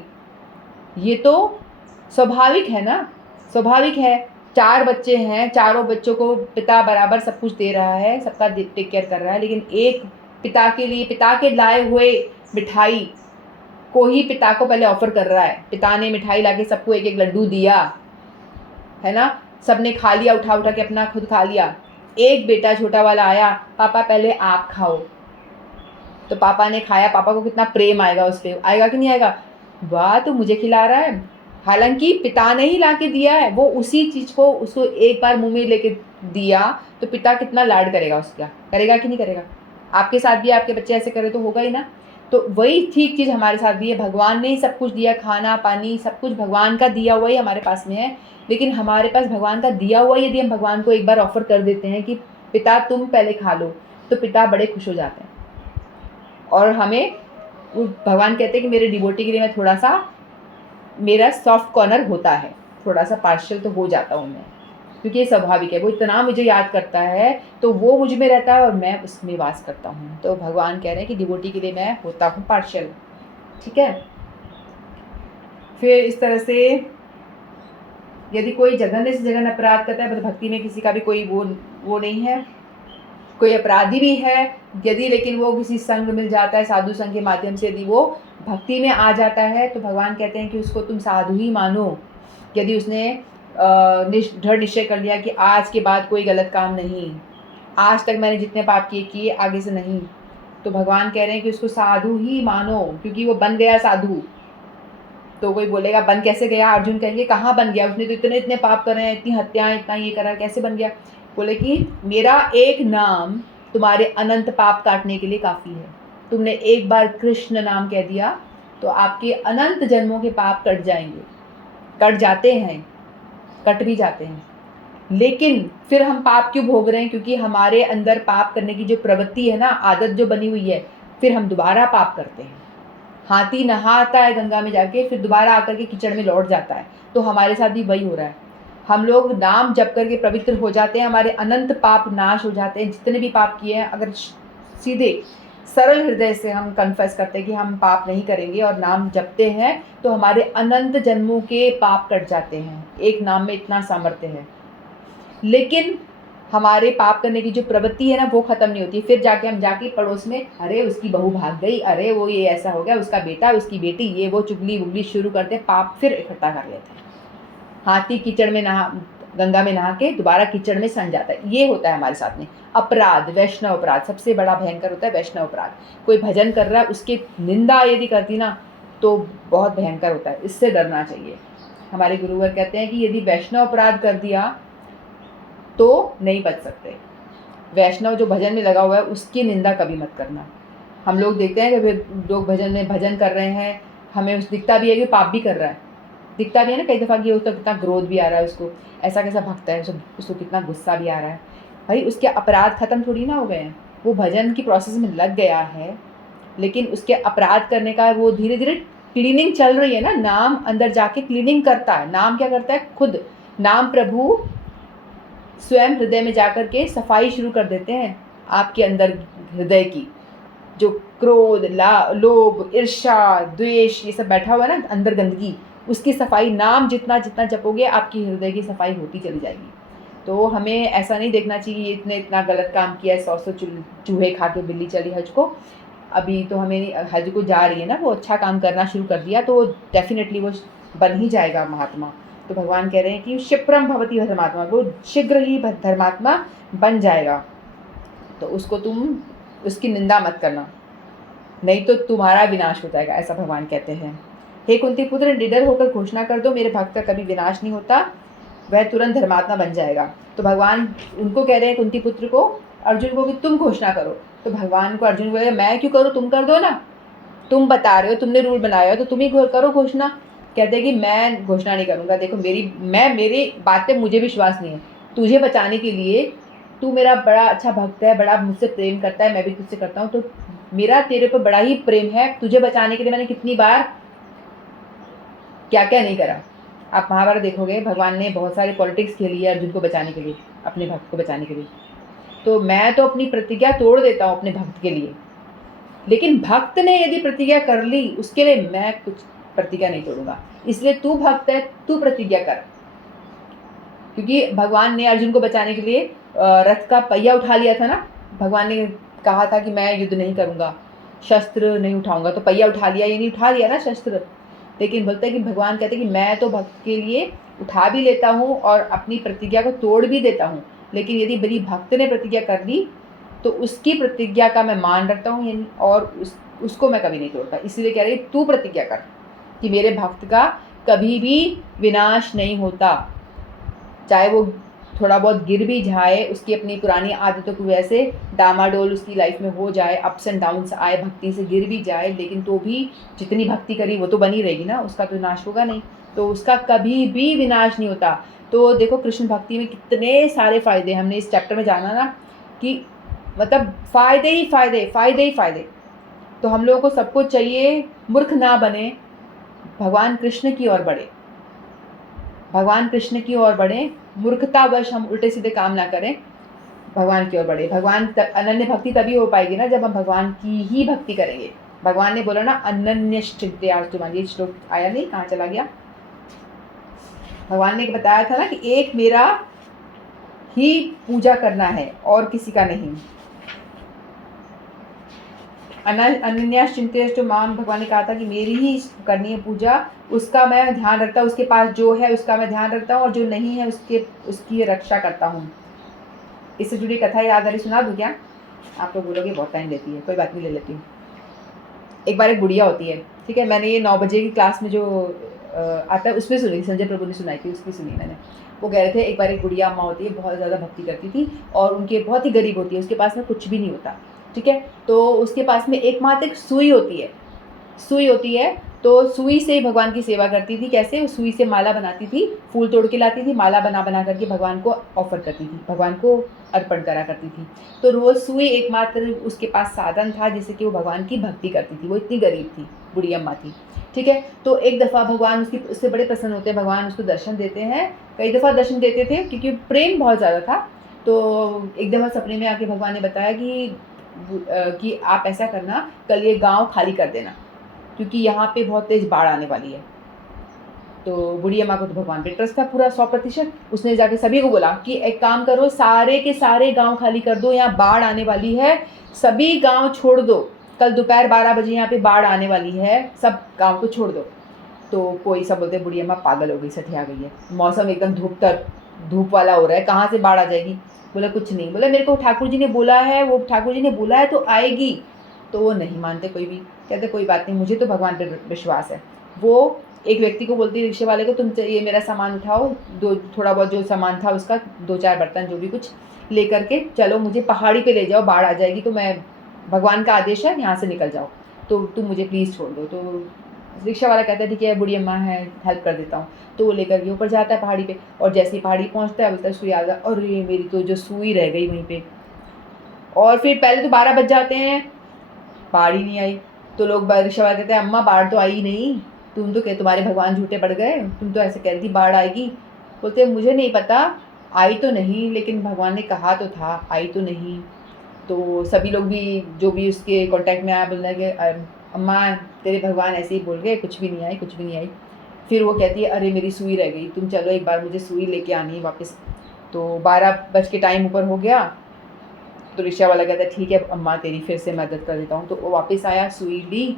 ये तो स्वाभाविक है ना, स्वाभाविक है। 4 बच्चे हैं, चारों बच्चों को पिता बराबर सब कुछ दे रहा है, सबका टेक केयर कर रहा है, लेकिन एक पिता के लिए, पिता के लाए हुए मिठाई को ही पिता को पहले ऑफर कर रहा है। पिता ने मिठाई लाके सबको एक एक लड्डू दिया, है ना, सबने खा लिया, उठा उठा के अपना खुद खा लिया। एक बेटा छोटा वाला आया, पापा पहले आप खाओ, तो पापा ने खाया, पापा को कितना प्रेम आएगा उस पर, आएगा कि नहीं आएगा, वाह तो मुझे खिला रहा है, हालांकि पिता ने ही ला के दिया है, वो उसी चीज़ को उसको एक बार मुंह में लेके दिया, तो पिता कितना लाड करेगा उसका, करेगा कि नहीं करेगा। आपके साथ भी आपके बच्चे ऐसे करे तो होगा ही ना। तो वही ठीक चीज़ हमारे साथ भी है, भगवान ने ही सब कुछ दिया, खाना पानी सब कुछ भगवान का दिया हुआ ही हमारे पास में है, लेकिन हमारे पास भगवान का दिया हुआ यदि हम भगवान को एक बार ऑफर कर देते हैं कि पिता तुम पहले खा लो, तो पिता बड़े खुश हो जाते हैं। और हमें भगवान कहते हैं कि मेरे डिवोटी के लिए मैं थोड़ा सा, मेरा सॉफ्ट कॉर्नर होता है, थोड़ा सा पार्शियल तो हो जाता हूँ मैं, क्योंकि ये स्वाभाविक है। वो इतना मुझे याद करता है तो वो मुझ में रहता है और मैं उसमें वास करता हूँ। तो भगवान कह रहे हैं कि डिवोटी के लिए मैं होता हूँ पार्शियल, ठीक है। फिर इस तरह से यदि कोई जघन्य से जघन्य अपराध करता है, मतलब भक्ति में किसी का भी कोई वो नहीं है, कोई अपराधी भी है यदि, लेकिन वो किसी संग मिल जाता है, साधु संग के माध्यम से यदि वो भक्ति में आ जाता है, तो भगवान कहते हैं कि उसको तुम साधु ही मानो। यदि उसने दृढ़ निश्चय कर लिया कि आज के बाद कोई गलत काम नहीं, आज तक मैंने जितने पाप किए आगे से नहीं, तो भगवान कह रहे हैं कि उसको साधु ही मानो, क्योंकि वो बन गया साधु। तो कोई बोलेगा बन कैसे गया, अर्जुन कहेंगे कहाँ बन गया, उसने तो इतने पाप करे हैं, इतनी हत्याएं, इतना ये करा, कैसे बन गया। बोले कि मेरा एक नाम तुम्हारे अनंत पाप काटने के लिए काफ़ी है। तुमने एक बार कृष्ण नाम कह दिया तो आपके अनंत जन्मों के पाप कट जाएंगे, कट जाते हैं, कट भी जाते हैं। लेकिन फिर हम पाप क्यों भोग रहे हैं? क्योंकि हमारे अंदर पाप करने की जो प्रवृत्ति है ना, आदत जो बनी हुई है, फिर हम दोबारा पाप करते हैं। हाथी नहाता है गंगा में जाके, फिर दोबारा आकर के कीचड़ में लौट जाता है, तो हमारे साथ भी वही हो रहा है। हम लोग नाम जप करके पवित्र हो जाते हैं, हमारे अनंत पाप नाश हो जाते हैं। जितने भी पाप किए हैं, अगर सीधे सरल हृदय से हम कन्फेस करते हैं कि हम पाप नहीं करेंगे और नाम जपते हैं, तो हमारे अनंत जन्मों के पाप कट जाते हैं। एक नाम में इतना सामर्थ्य है। लेकिन हमारे पाप करने की जो प्रवृत्ति है ना वो ख़त्म नहीं होती। फिर जाके हम जाके पड़ोस में, अरे उसकी बहू भाग गई, अरे वो ये ऐसा हो गया, उसका बेटा, उसकी बेटी, ये वो चुगली वुगली शुरू करते हैं, पाप फिर इकट्ठा कर लेते हैं। हाथी कीचड़ में नहा, गंगा में नहा के दोबारा कीचड़ में सन जाता है। ये होता है हमारे साथ में। अपराध, वैष्णव अपराध सबसे बड़ा भयंकर होता है, वैष्णव अपराध। कोई भजन कर रहा है, उसकी निंदा यदि करती ना तो बहुत भयंकर होता है, इससे डरना चाहिए। हमारे गुरुवर कहते हैं कि यदि वैष्णव अपराध कर दिया तो नहीं बच सकते। वैष्णव जो भजन में लगा हुआ है उसकी निंदा कभी मत करना। हम लोग देखते हैं कि लोग भजन में भजन कर रहे हैं, हमें उस दिखता भी है कि पाप भी कर रहा है, दिखता भी है ना कई दफ़ा कि उसका कितना क्रोध भी आ रहा है, उसको ऐसा कैसा भक्त है, उसको कितना गुस्सा भी आ रहा है। भाई उसके अपराध ख़त्म थोड़ी ना हो गए हैं, वो भजन की प्रोसेस में लग गया है, लेकिन उसके अपराध करने का वो धीरे धीरे क्लीनिंग चल रही है ना। नाम अंदर जाके क्लीनिंग करता है। नाम क्या करता है? खुद नाम प्रभु स्वयं हृदय में जाकर के सफाई शुरू कर देते हैं आपके अंदर हृदय की। जो क्रोध, लोभ, ईर्ष्या, द्वेष ये सब बैठा हुआ है ना अंदर गंदगी, उसकी सफाई नाम जितना जितना जपोगे आपकी हृदय की सफाई होती चली जाएगी। तो हमें ऐसा नहीं देखना चाहिए ये इसने इतना गलत काम किया है, 100 चूहे खा के बिल्ली चली हज को। अभी तो हमें हज को जा रही है ना, वो अच्छा काम करना शुरू कर दिया तो डेफिनेटली वो बन ही जाएगा महात्मा। तो भगवान कह रहे हैं कि क्षिप्रम भवति धर्मात्मा, वो शीघ्र ही धर्मात्मा बन जाएगा। तो उसको तुम उसकी निंदा मत करना, नहीं तो तुम्हारा विनाश हो जाएगा, ऐसा भगवान कहते हैं। हे कुंती पुत्र, निडर होकर घोषणा कर दो मेरे भक्त का कभी विनाश नहीं होता, वह तुरंत धर्मात्मा बन जाएगा। तो भगवान उनको कह रहे हैं कुंती पुत्र को, अर्जुन को भी तुम घोषणा करो। तो भगवान को अर्जुन बोले मैं क्यों करूँ, तुम कर दो ना, तुम बता रहे हो, तुमने रूल बनाया हो तो तुम ही करो घोषणा। कहते हैं कि मैं घोषणा नहीं करूँगा, देखो मेरी बात पे मुझे विश्वास नहीं है, तुझे बचाने के लिए, तू मेरा बड़ा अच्छा भक्त है, बड़ा मुझसे प्रेम करता है, मैं भी तुझसे करता हूँ, तो मेरा तेरे पर बड़ा ही प्रेम है, तुझे बचाने के लिए मैंने कितनी बार क्या क्या नहीं करा। आप महाभारत देखोगे, भगवान ने बहुत सारी पॉलिटिक्स खेली है अर्जुन को बचाने के लिए, अपने भक्त को बचाने के लिए। तो मैं तो अपनी प्रतिज्ञा तोड़ देता हूँ अपने भक्त के लिए, लेकिन भक्त ने यदि प्रतिज्ञा कर ली उसके लिए मैं कुछ प्रतिज्ञा नहीं तोड़ूंगा। इसलिए तू भक्त है, तू प्रतिज्ञा कर। क्योंकि भगवान ने अर्जुन को बचाने के लिए रथ का पहिया उठा लिया था ना। भगवान ने कहा था कि मैं युद्ध नहीं करूंगा, शस्त्र नहीं उठाऊंगा, तो पहिया उठा लिया, ये नहीं उठा लिया ना शस्त्र। लेकिन बोलते हैं कि भगवान कहते हैं कि मैं तो भक्त के लिए उठा भी लेता हूँ और अपनी प्रतिज्ञा को तोड़ भी देता हूँ, लेकिन यदि मेरी भक्त ने प्रतिज्ञा कर ली तो उसकी प्रतिज्ञा का मैं मान रखता हूँ, यानी और उसको मैं कभी नहीं तोड़ता। इसीलिए कह रही तू प्रतिज्ञा कर कि मेरे भक्त का कभी भी विनाश नहीं होता, चाहे वो थोड़ा बहुत गिर भी जाए, उसकी अपनी पुरानी आदतों की वजह से डामाडोल उसकी लाइफ में हो जाए, अप्स एंड डाउन्स आए, भक्ति से गिर भी जाए, लेकिन तो भी जितनी भक्ति करी वो तो बनी रहेगी ना, उसका तो विनाश होगा नहीं, तो उसका कभी भी विनाश नहीं होता। तो देखो कृष्ण भक्ति में कितने सारे फ़ायदे हमने इस चैप्टर में जाना ना, कि मतलब फ़ायदे ही फ़ायदे, फ़ायदे ही फ़ायदे। तो हम लोगों को सबको चाहिए मूर्ख ना बने, भगवान कृष्ण की ओर बढ़े, भगवान कृष्ण की ओर बढ़े, मूर्खतावश हम उल्टे सीधे काम ना करें, भगवान की ओर बढ़े। भगवान अनन्य भक्ति तभी हो पाएगी ना जब हम भगवान की ही भक्ति करेंगे। भगवान ने बोला ना अनन्यश्चित्यास्तुमान, ये श्लोक आया नहीं, कहाँ चला गया? भगवान ने बताया था ना कि एक मेरा ही पूजा करना है और किसी का नहीं। अनन्याश्चिंत्य माम, भगवान ने कहा था कि मेरी ही करनी है पूजा, उसका मैं ध्यान रखता हूँ, उसके पास जो है उसका मैं ध्यान रखता हूँ और जो नहीं है उसकी रक्षा करता हूँ। इससे जुड़ी कथा याद आ रही, सुना दूँ क्या? आप लोग बोलोगे बहुत टाइम लेती है, कोई बात नहीं, ले लेती हूँ। एक बार एक गुड़िया होती है, ठीक है, मैंने ये 9 बजे की क्लास में जो आता है उसमें सुनी, संजय प्रभु ने सुनाई थी, उसकी सुनी मैंने। वो कह रहे थे एक बार एक गुड़िया अम्मा होती है, बहुत ज़्यादा भक्ति करती थी और उनके बहुत ही गरीब होती है, उसके पास में कुछ भी नहीं होता, ठीक है। तो उसके पास में एकमात्र एक सुई होती है, सुई होती है, तो सुई से भगवान की सेवा करती थी। कैसे? सुई से माला बनाती थी, फूल तोड़ के लाती थी, माला बना बना करके भगवान को ऑफर करती थी, भगवान को अर्पण करा करती थी। तो रोज़ सुई एकमात्र उसके पास साधन था जिससे कि वो भगवान की भक्ति करती थी। वो इतनी गरीब थी, बूढ़ी अम्मा थी, ठीक है। तो एक दफ़ा भगवान उससे बड़े प्रसन्न होते हैं, भगवान उसको दर्शन देते हैं, कई दफ़ा दर्शन देते थे क्योंकि प्रेम बहुत ज़्यादा था। तो एक दफ़ा सपने में आके भगवान ने बताया कि आप ऐसा करना, कल ये गाँव खाली कर देना क्योंकि यहाँ पे बहुत तेज़ बाढ़ आने वाली है। तो बूढ़ी अम्मा को तो भगवान पे ट्रस्ट था पूरा 100%। उसने जाके सभी को बोला कि एक काम करो, सारे के सारे गांव खाली कर दो, यहाँ बाढ़ आने वाली है, सभी गांव छोड़ दो, कल दोपहर 12 बजे यहाँ पे बाढ़ आने वाली है, सब गांव को छोड़ दो। तो कोई सब बोलते बूढ़ी अम्मा पागल हो गई, सठिया गई है, मौसम एकदम धूप वाला हो रहा है, कहाँ से बाढ़ आ जाएगी। बोला कुछ नहीं, बोला मेरे को ठाकुर जी ने बोला है, वो ठाकुर जी ने बोला है तो आएगी। तो वो नहीं मानते कोई भी, कहते कोई बात नहीं, मुझे तो भगवान पर विश्वास है। वो एक व्यक्ति को बोलती है रिक्शे वाले को, तुम ये मेरा सामान उठाओ, थोड़ा बहुत जो सामान था उसका, 2-4 बर्तन जो भी कुछ लेकर के चलो, मुझे पहाड़ी पे ले जाओ, बाढ़ आ जाएगी तो मैं, भगवान का आदेश है यहाँ से निकल जाओ, तो तुम मुझे प्लीज़ छोड़ दो। तो रिक्शा वाला कहता है ठीक है, बूढ़ी अम्मा है, हेल्प कर देता हूँ। तो वो लेकर के ऊपर जाता है पहाड़ी पे, और जैसे ही पहाड़ी पहुँचता है बोलता है सुई आ गया, और ये मेरी तो जो सुई रह गई वहीं पे। और फिर पहले तो 12 बज जाते हैं, बाढ़ ही नहीं आई। तो लोग रिक्शा वाला कहते हैं अम्मा बाढ़ तो आई नहीं, तुम तो तुम्हारे भगवान झूठे पड़ गए, तुम तो ऐसे कह रही थी बाढ़ आएगी। बोलते मुझे नहीं पता, आई तो नहीं, लेकिन भगवान ने कहा तो था, आई तो नहीं। तो सभी लोग भी जो भी उसके कांटेक्ट में आया बोलने लगे अम्मा तेरे भगवान ऐसे ही बोल गए, कुछ भी नहीं आई, कुछ भी नहीं आई। फिर वो कहती है अरे मेरी सुई रह गई, तुम चलो एक बार मुझे सुई लेके आनी है वापस। तो 12 बज के टाइम ऊपर हो गया। तो रिक्शा वाला कहता है ठीक है अम्मा तेरी फिर से मदद कर देता हूँ। तो वो वापस आया, सुई ली,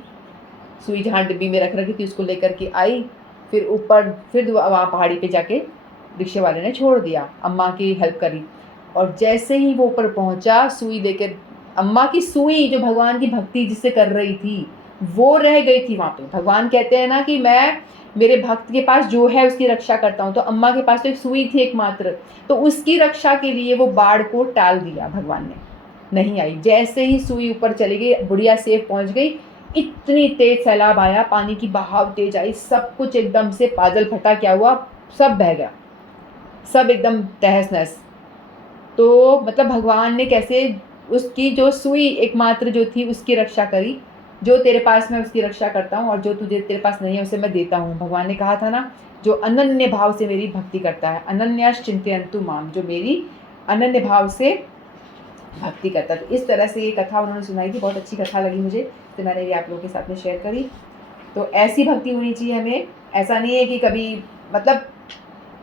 सुई जहाँ डिब्बी में रख रखी थी उसको लेकर के आई। फिर ऊपर फिर वहाँ पहाड़ी पे जाके रिक्शे वाले ने छोड़ दिया, अम्मा की हेल्प करी। और जैसे ही वो ऊपर पहुँचा, सुई लेकर, अम्मा की सुई जो भगवान की भक्ति जिससे कर रही थी वो रह गई थी वहाँ पे। भगवान कहते हैं ना कि मैं मेरे भक्त के पास जो है उसकी रक्षा करता हूँ, तो अम्मा के पास तो एक सुई थी एकमात्र, तो उसकी रक्षा के लिए वो बाढ़ को टाल दिया भगवान ने, नहीं आई। जैसे ही सुई ऊपर चली गई, बुढ़िया सेफ पहुँच गई, इतनी तेज सैलाब आया, पानी की बहाव तेज आई, सब कुछ एकदम से बादल फटा, क्या हुआ, सब बह गया, सब एकदम तहस नहस। तो मतलब भगवान ने कैसे उसकी जो सुई एकमात्र जो थी उसकी रक्षा करी, जो तेरे पास मैं उसकी रक्षा करता हूँ, और जो तुझे तेरे पास नहीं है उसे मैं देता हूँ। भगवान ने कहा था ना, जो अनन्य भाव से मेरी भक्ति करता है, अनन्यास चिंतयन्तु माम, जो मेरी अनन्य भाव से भक्ति करता है। तो इस तरह से ये कथा उन्होंने सुनाई थी, बहुत अच्छी कथा लगी मुझे, तो मैंने ये आप लोगों के साथ में शेयर करी। तो ऐसी भक्ति होनी चाहिए हमें, ऐसा नहीं है कि कभी मतलब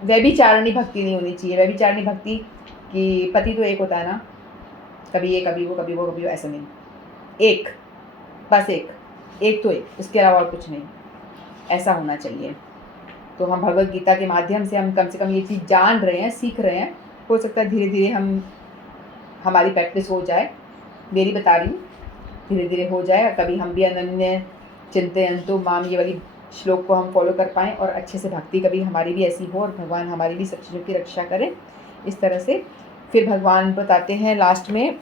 व्यभिचारिणी भक्ति नहीं होनी चाहिए। व्यभिचारिणी भक्ति कि पति तो एक होता है ना, कभी ये कभी वो कभी वो कभी वो, ऐसा नहीं, एक, बस एक तो एक, उसके अलावा और कुछ नहीं, ऐसा होना चाहिए। तो हम भगवद गीता के माध्यम से हम कम से कम ये चीज़ जान रहे हैं, सीख रहे हैं। हो सकता है धीरे धीरे हमारी प्रैक्टिस हो जाए, मेरी बता रही हूँ, धीरे धीरे हो जाए, कभी हम भी अनन्य चिंतयन्तु माम ये वाली श्लोक को हम फॉलो कर पाएँ, और अच्छे से भक्ति कभी हमारी भी ऐसी हो, और भगवान हमारी भी सब चीज़ों की रक्षा करें इस तरह से। फिर भगवान बताते हैं लास्ट में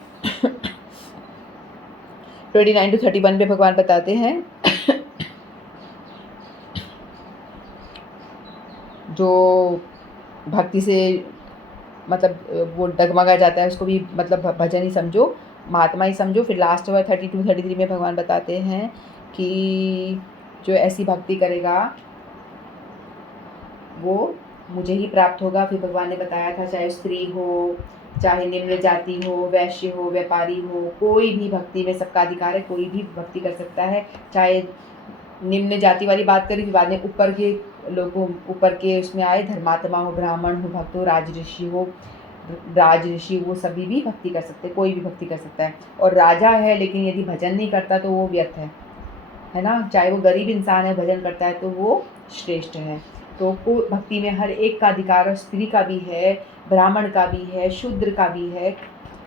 29 to 31 पे भगवान बताते हैं जो भक्ति से मतलब वो डगमगा जाता है उसको भी मतलब भजन ही समझो, महात्मा ही समझो। फिर लास्ट में 32-33 में भगवान बताते हैं कि जो ऐसी भक्ति करेगा वो मुझे ही प्राप्त होगा। फिर भगवान ने बताया था चाहे स्त्री हो, चाहे निम्न जाति हो, वैश्य हो, व्यापारी हो, कोई भी भक्ति में सबका अधिकार है, कोई भी भक्ति कर सकता है। चाहे निम्न जाति वाली बात करें, बाद में ऊपर के लोगों, ऊपर के उसमें आए, धर्मात्मा हो, ब्राह्मण हो, भक्त हो, राजऋषि वो सभी भी भक्ति कर सकते हैं, कोई भी भक्ति कर सकता है। और राजा है लेकिन यदि भजन नहीं करता तो वो व्यर्थ है ना। चाहे वो गरीब इंसान है, भजन करता है तो वो श्रेष्ठ है। तो भक्ति में हर एक का अधिकार, स्त्री का भी है, ब्राह्मण का भी है, शूद्र का भी है,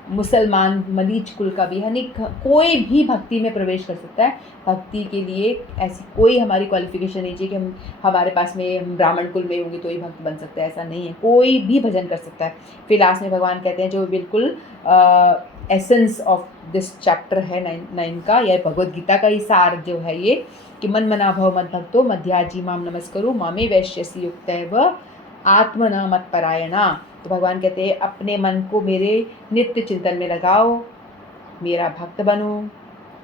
मुसलमान मलीच कुल का भी है, नहीं कोई भी भक्ति में प्रवेश कर सकता है। भक्ति के लिए ऐसी कोई हमारी क्वालिफिकेशन नहीं चाहिए कि हमारे पास में हम ब्राह्मण कुल में होंगे तो ही भक्त बन सकता है, ऐसा नहीं है, कोई भी भजन कर सकता है। फिर लास्ट में भगवान कहते हैं जो बिल्कुल एसेंस ऑफ दिस चैप्टर है 9 का, या भगवद गीता का ही सार जो है ये, कि मन मना भव मद भक्तो मध्याजी माम नमस्करो मामे वैश्यसी युक्तैव आत्मना मत परायणा। तो भगवान कहते हैं अपने मन को मेरे नित्य चिंतन में लगाओ, मेरा भक्त बनो,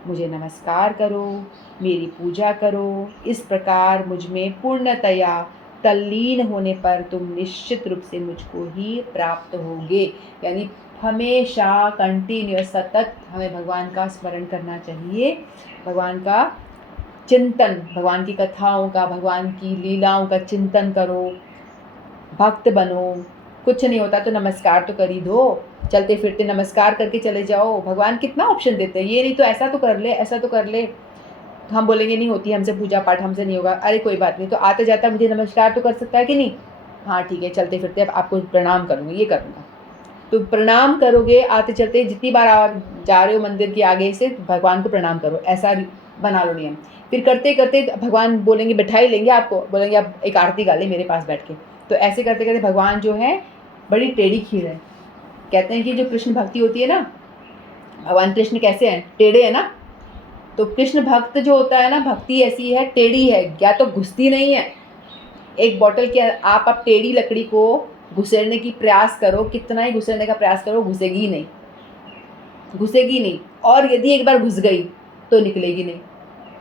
मुझे नमस्कार करो, मेरी पूजा करो। इस प्रकार मुझ में पूर्णतया तल्लीन होने पर तुम निश्चित रूप से मुझको ही प्राप्त होगे। यानी हमेशा कंटिन्यूअस सतत हमें भगवान का स्मरण करना चाहिए, भगवान का चिंतन, भगवान की कथाओं का, भगवान की लीलाओं का चिंतन करो, भक्त बनो। कुछ नहीं होता तो नमस्कार तो कर ही दो, चलते फिरते नमस्कार करके चले जाओ। भगवान कितना ऑप्शन देते हैं, ये नहीं तो ऐसा तो कर ले, ऐसा तो कर ले। हम बोलेंगे नहीं होती हमसे पूजा पाठ, हमसे नहीं होगा, अरे कोई बात नहीं, तो आता जाता मुझे नमस्कार तो कर सकता है कि नहीं? हाँ ठीक है, चलते फिरते अब आपको प्रणाम करूँगी, ये करूँगा। तो प्रणाम करोगे, आते चलते जितनी बार जा रहे हो मंदिर के आगे से भगवान को प्रणाम करो, ऐसा बना लो नियम। फिर करते करते भगवान बोलेंगे, बैठा ही लेंगे आपको, बोलेंगे अब एक आरती गा ले मेरे पास बैठ के। तो ऐसे करते करते भगवान जो है बड़ी टेढ़ी खीर है। कहते हैं कि जो कृष्ण भक्ति होती है ना, भगवान कृष्ण कैसे हैं? टेढ़े हैं ना। तो कृष्ण भक्त जो होता है ना, भक्ति ऐसी है, टेढ़ी है, या तो घुसती नहीं है। एक बॉटल के आप टेढ़ी लकड़ी को घुसेड़ने की प्रयास करो, कितना ही घुसेड़ने का प्रयास करो, घुसेगी ही नहीं, घुसेगी नहीं। और यदि एक बार घुस गई तो निकलेगी नहीं,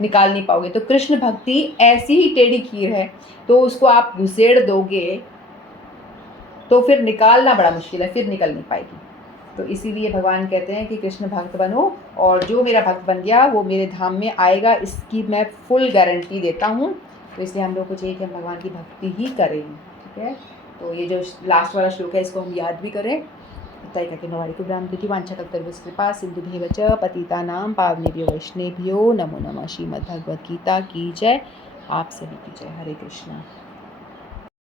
निकाल नहीं पाओगे। तो कृष्ण भक्ति ऐसी ही टेढ़ी खीर है, तो उसको आप घुसेड़ दोगे तो फिर निकालना बड़ा मुश्किल है, फिर निकल नहीं पाएगी। तो इसीलिए भगवान कहते हैं कि कृष्ण भक्त बनो, और जो मेरा भक्त बन गया वो मेरे धाम में आएगा, इसकी मैं फुल गारंटी देता हूँ। तो इसलिए हम लोग को चाहिए कि हम भगवान की भक्ति ही करें, ठीक है। तो ये जो लास्ट वाला श्लोक है इसको हम याद भी करें। तय करके नवारिको ब्राह्मणिति वाञ्छाकल्पतरुभ्यश्च कृपा सिन्धुभ्येव च पतितानां पावनेभ्यो वैष्णवेभ्यो नमो नमः। श्रीमद्भगवद्गीता की जय। आप सभी की जय। हरे कृष्णा।